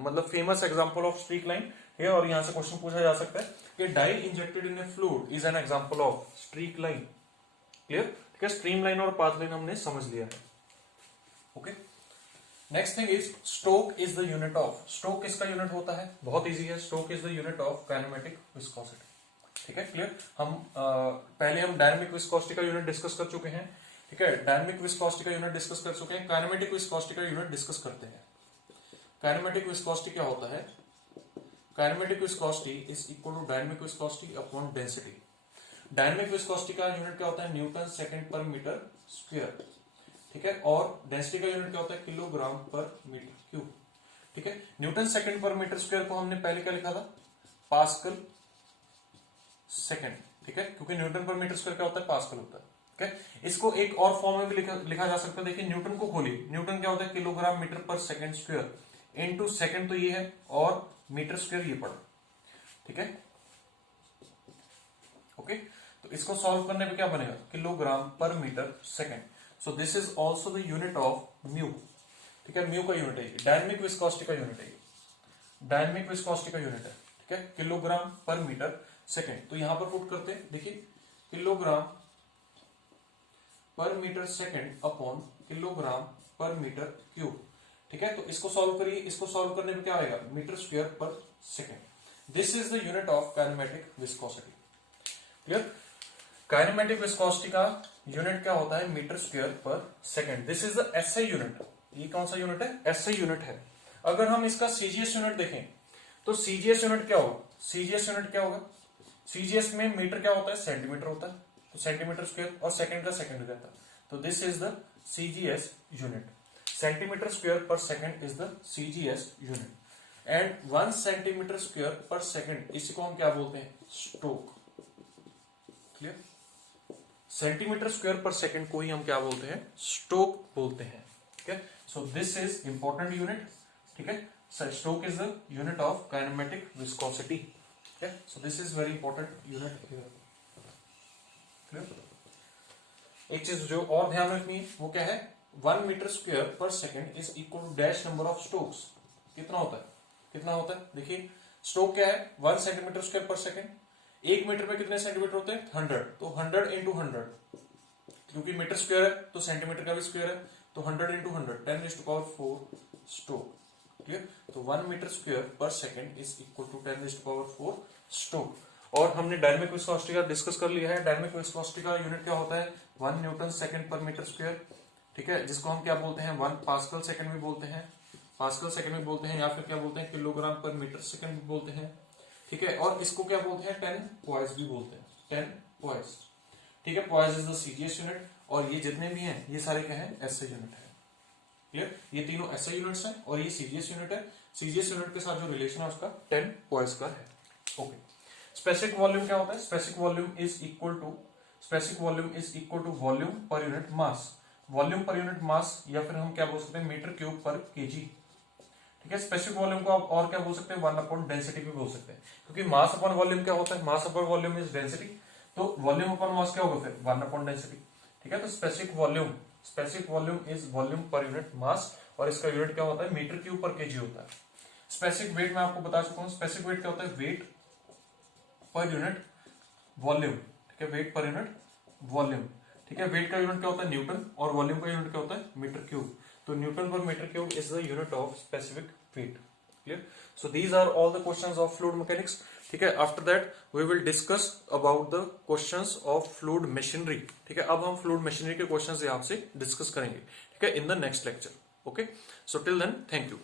मतलब famous example of streak line है, और यहां से क्वेश्चन पूछा जा सकता है कि dye injected in a fluid is an example of streak line. Clear, ठीक है, स्ट्रीम लाइन और पाथ लाइन हमने समझ लिया है। Okay, next thing is stoke is the unit of, stoke किसका यूनिट होता है, बहुत इजी है, stoke is the unit of kinematic viscosity. ठीक है, क्लियर। हम पहले हम डायनामिक विस्कोसिटी का यूनिट डिस्कस कर चुके हैं। ठीक है, डायनामिक विस्कोसिटी का यूनिट डिस्कस कर चुके हैं, काइनेमेटिक विस्कोसिटी का यूनिट डिस्कस करते हैं। काइनेमेटिक विस्कोसिटी क्या होता है, kinematic viscosity is equal to dynamic viscosity upon density. Dynamic viscosity का यूनिट क्या होता है, newton second per metre square. ठीक है, और डेंसिटी का यूनिट क्या होता है, किलोग्राम पर मीटर क्यूब। ठीक है, newton second per metre square को हमने पहले क्या लिखा था, पास्कल सेकंड। ठीक है, क्योंकि न्यूटन पर मीटर स्क्वायर क्या होता है, पास्कल होता है। ठीक है, इसको एक और फॉर्म में भी लिखा जा सकता है। देखिए, न्यूटन को खोलिए, न्यूटन क्या होता है, किलोग्राम मीटर पर सेकंड स्क्वायर, इनटू सेकंड तो ये है और मीटर स्क्वायर ये पड़ा। ठीक है, ओके, तो इसको सॉल्व करने पे क्या बनेगा, kilogram per metre second. So this is also the unit of mu. ठीक है, म्यू का यूनिट है, डायनामिक विस्कोसिटी का यूनिट है, डायनामिक विस्कोसिटी का यूनिट है। ठीक है, किलोग्राम पर मीटर सेकंड। तो यहां पर पुट करते हैं, देखिए, kilogram per metre second upon kilogram per metre cube. ठीक है, तो इसको सॉल्व करिए, इसको सॉल्व करने में क्या आएगा, मीटर स्क्वायर पर second. This is the unit of kinematic viscosity. Clear, kinematic viscosity का यूनिट क्या होता है, मीटर स्क्वायर पर second. This is the SI unit. ये कौन सा यूनिट है, एसआई यूनिट है। अगर हम इसका सीजीएस यूनिट देखें तो सीजीएस यूनिट क्या होगा, सीजीएस यूनिट क्या होगा, सीजीएस में मीटर क्या होता है, सेंटीमीटर होता है, तो सेंटीमीटर स्क्वायर, और सेकंड का सेकंड रहता है, तो this is the CGS unit. Centimetre square per second is the CGS unit and 1 centimetre square per second, इसी को हम क्या बोलते हैं, stoke. Clear, centimetre square per second को ही हम क्या बोलते हैं, स्टोक बोलते हैं। ठीक है, so this is important unit. ठीक है, stoke is the unit of kinematic viscosity. Okay, so this is very important unit here. Clear? एक चीज जो और ध्यान रखनी है वो क्या है, 1 metre square per second is equal to dash number of strokes. कितना होता है, कितना होता है, देखिए स्ट्रोक क्या है, 1 centimetre square per second. 1 metre में कितने सेंटीमीटर होते हैं, 100, तो 100 इंटू 100, क्योंकि मीटर स्क्वायर है तो सेंटीमीटर का भी स्क्वायर है, तो 100 इंटू 100, 10⁴ स्ट्रोक। क्लियर, तो 1 metre square per second is equal to 10⁴ stroke. और हमने डायनामिक विस्कोसिटी का डिस्कस कर लिया है। डायनामिक विस्कोसिटी का यूनिट क्या होता है, 1 Newton second per metre square. ठीक है, जिसको हम क्या बोलते हैं, 1 पास्कल सेकंड भी बोलते हैं, पास्कल सेकंड भी बोलते हैं, या फिर क्या बोलते हैं, किलोग्राम पर मीटर सेकंड भी बोलते हैं। ठीक है, और इसको क्या बोलते हैं, 10 पॉइस भी बोलते हैं, 10 पॉइस। ठीक है, poised is the CGS unit, और ये जितने भी हैं ये सारे क्या है, एसआई यूनिट है। क्लियर, ये तीनों एसआई यूनिट्स हैं और ये सीजीएस यूनिट है। सीजीएस यूनिट के साथ जो रिलेशन है उसका 10 पॉइस का है। ओके, स्पेसिफिक वॉल्यूम क्या होता है, specific volume is equal to volume per unit mass. Volume per unit mass, या फिर हम क्या बोल सकते हैं, मीटर क्यूब पर केजी। ठीक है, स्पेसिफिक वॉल्यूम को आप और क्या बोल सकते हैं, 1 अपॉन डेंसिटी भी बोल सकते हैं, क्योंकि मास अपॉन वॉल्यूम क्या होता है, mass upon volume is density, तो वॉल्यूम अपॉन मास क्या होगा फिर, 1 अपॉन डेंसिटी। ठीक है, तो specific volume is volume per unit मास, और इसका यूनिट क्या होता है, मीटर क्यूब पर केजी होता है। स्पेसिफिक वेट मैं आपको बता चुका हूं, स्पेसिफिक वेट क्या होता है, वेट पर यूनिट वॉल्यूम। ठीक है, वेट पर यूनिट वॉल्यूम। ठीक है, वेट का यूनिट क्या होता है, न्यूटन, और वॉल्यूम का यूनिट क्या होता है, मीटर क्यूब। तो newton per metre cube is the unit of specific weight. Clear, so these are all the questions of fluid mechanics. ठीक है, after that we will discuss about the questions of fluid machinery. ठीक है, अब हम फ्लूइड मशीनरी के क्वेश्चंस यहां से डिस्कस करेंगे। ठीक है, in the next lecture. Okay, so till then thank you.